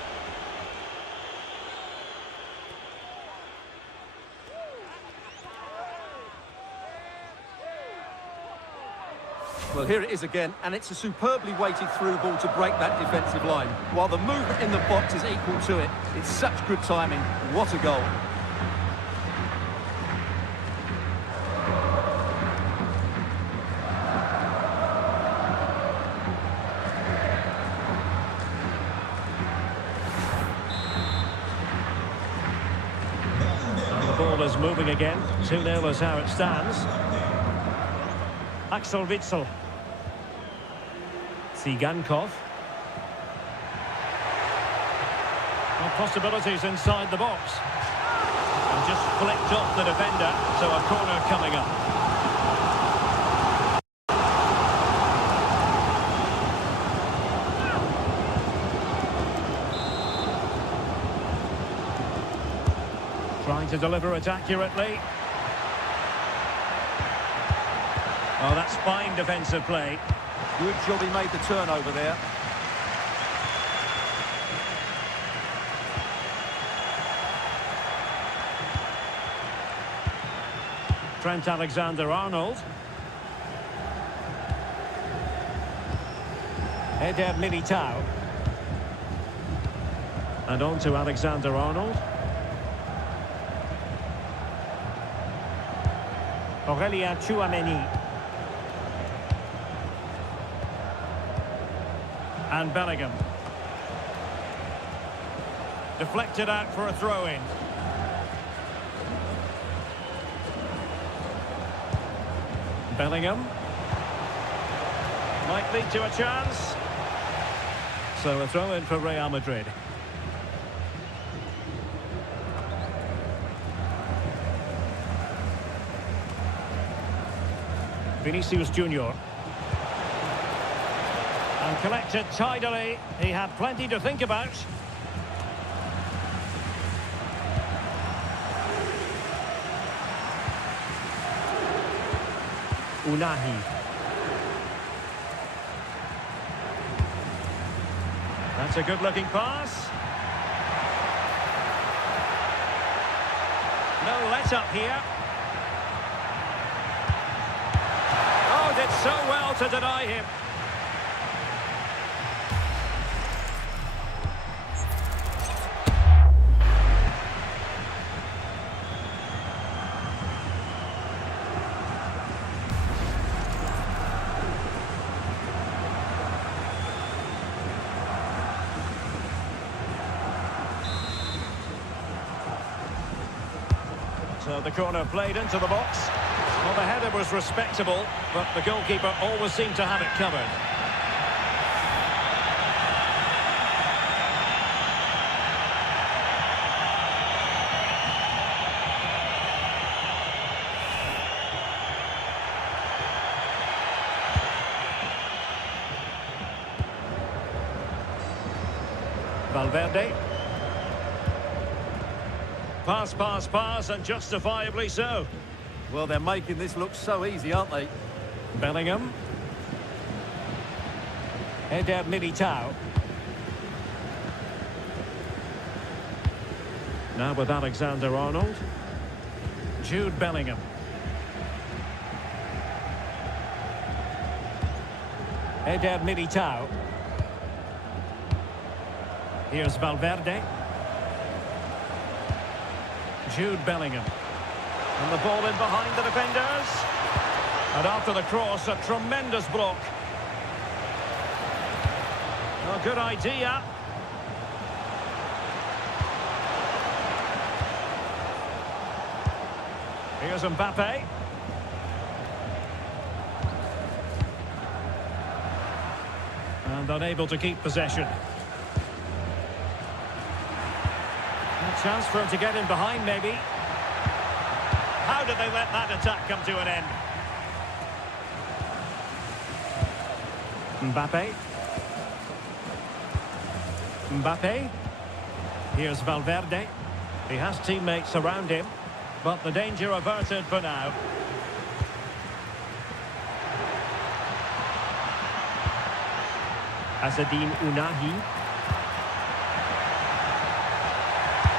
Well, here it is again, and it's a superbly weighted through ball to break that defensive line. While the movement in the box is equal to it, it's such good timing. What a goal. The ball is moving again. 2-0 is how it stands. Axel Witsel. Tsigankov. Well, possibilities inside the box. And just flicked off the defender, so a corner coming up. Trying to deliver it accurately. Oh, that's fine defensive play. Good job he made the turnover there. Trent Alexander-Arnold. Eder Militao. And on to Alexander-Arnold. Aurélien Chouameni. And Bellingham. Deflected out for a throw-in. Bellingham. Might lead to a chance. So a throw-in for Real Madrid. Vinicius Junior. And collected tidily. He had plenty to think about. Unahi. That's a good-looking pass. No let-up here. Oh, did so well to deny him. the corner played into the box. Well, the header was respectable, but the goalkeeper always seemed to have it covered. Valverde. Pass, and justifiably so. Well, they're making this look so easy, aren't they? Bellingham. Eder Militao. Now with Alexander-Arnold. Jude Bellingham. Eder Militao. Here's Valverde. Jude Bellingham. And the ball in behind the defenders. And after the cross, a tremendous block. A good idea. Here's Mbappe. And unable to keep possession. A chance for him to get in behind, maybe. How did they let that attack come to an end? Mbappe. Mbappe. Here's Valverde. He has teammates around him, but the danger averted for now. Azzedine Ounahi.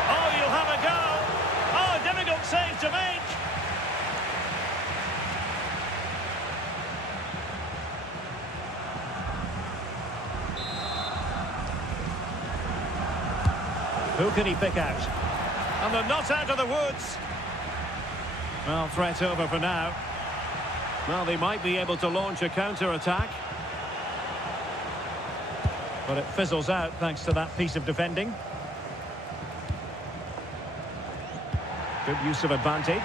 Oh, you'll have a go. Oh, difficult save to make. Who can he pick out? And they're not out of the woods. Well, threat over for now. Well, they might be able to launch a counter-attack. But it fizzles out thanks to that piece of defending. Good use of advantage.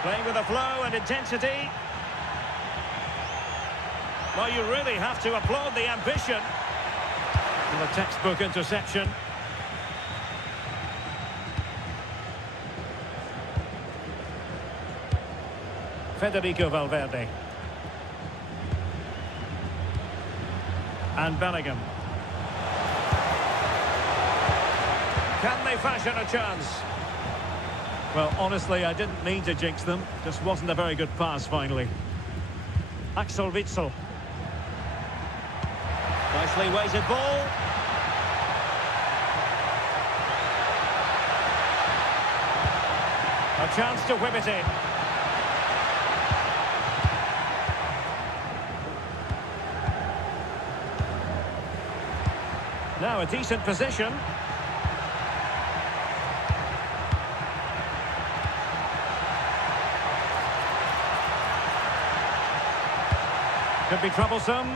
Playing with a flow and intensity. Well, you really have to applaud the ambition. And a textbook interception. Federico Valverde. And Bellingham. Can they fashion a chance? Well, honestly, I didn't mean to jinx them. Just wasn't a very good pass, finally. Axel Witsel. Nicely weighted ball. A chance to whip it in. Now a decent position. Could be troublesome.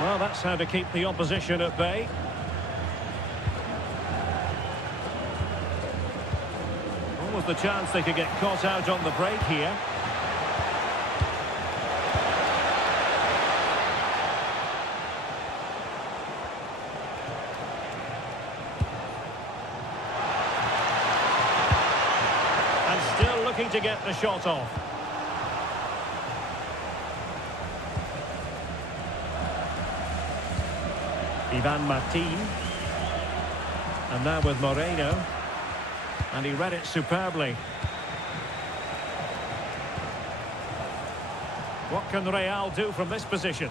Well, that's how to keep the opposition at bay. Almost the chance they could get caught out on the break here. Looking to get the shot off. Ivan Martin. And now with Moreno. And he read it superbly. What can Real do from this position?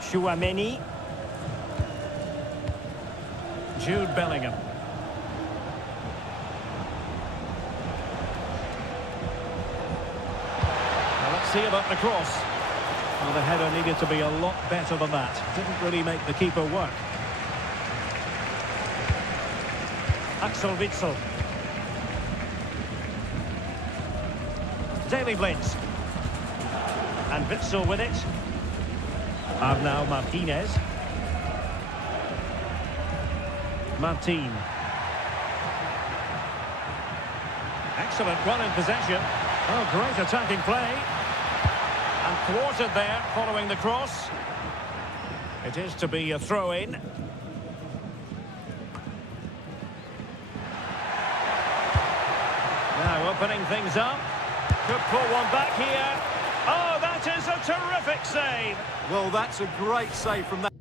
Chouameni. Jude Bellingham. See about the cross. Well, the header needed to be a lot better than that. Didn't really make the keeper work. Axel Witsel. Daily Blitz. And Witsel with it. Arnau Martinez. Martin. Excellent run in possession. Oh, great attacking play. And thwarted there following the cross. It is to be a throw-in. Now opening things up. Could pull one back here. Oh, that is a terrific save. Well, that's a great save from that.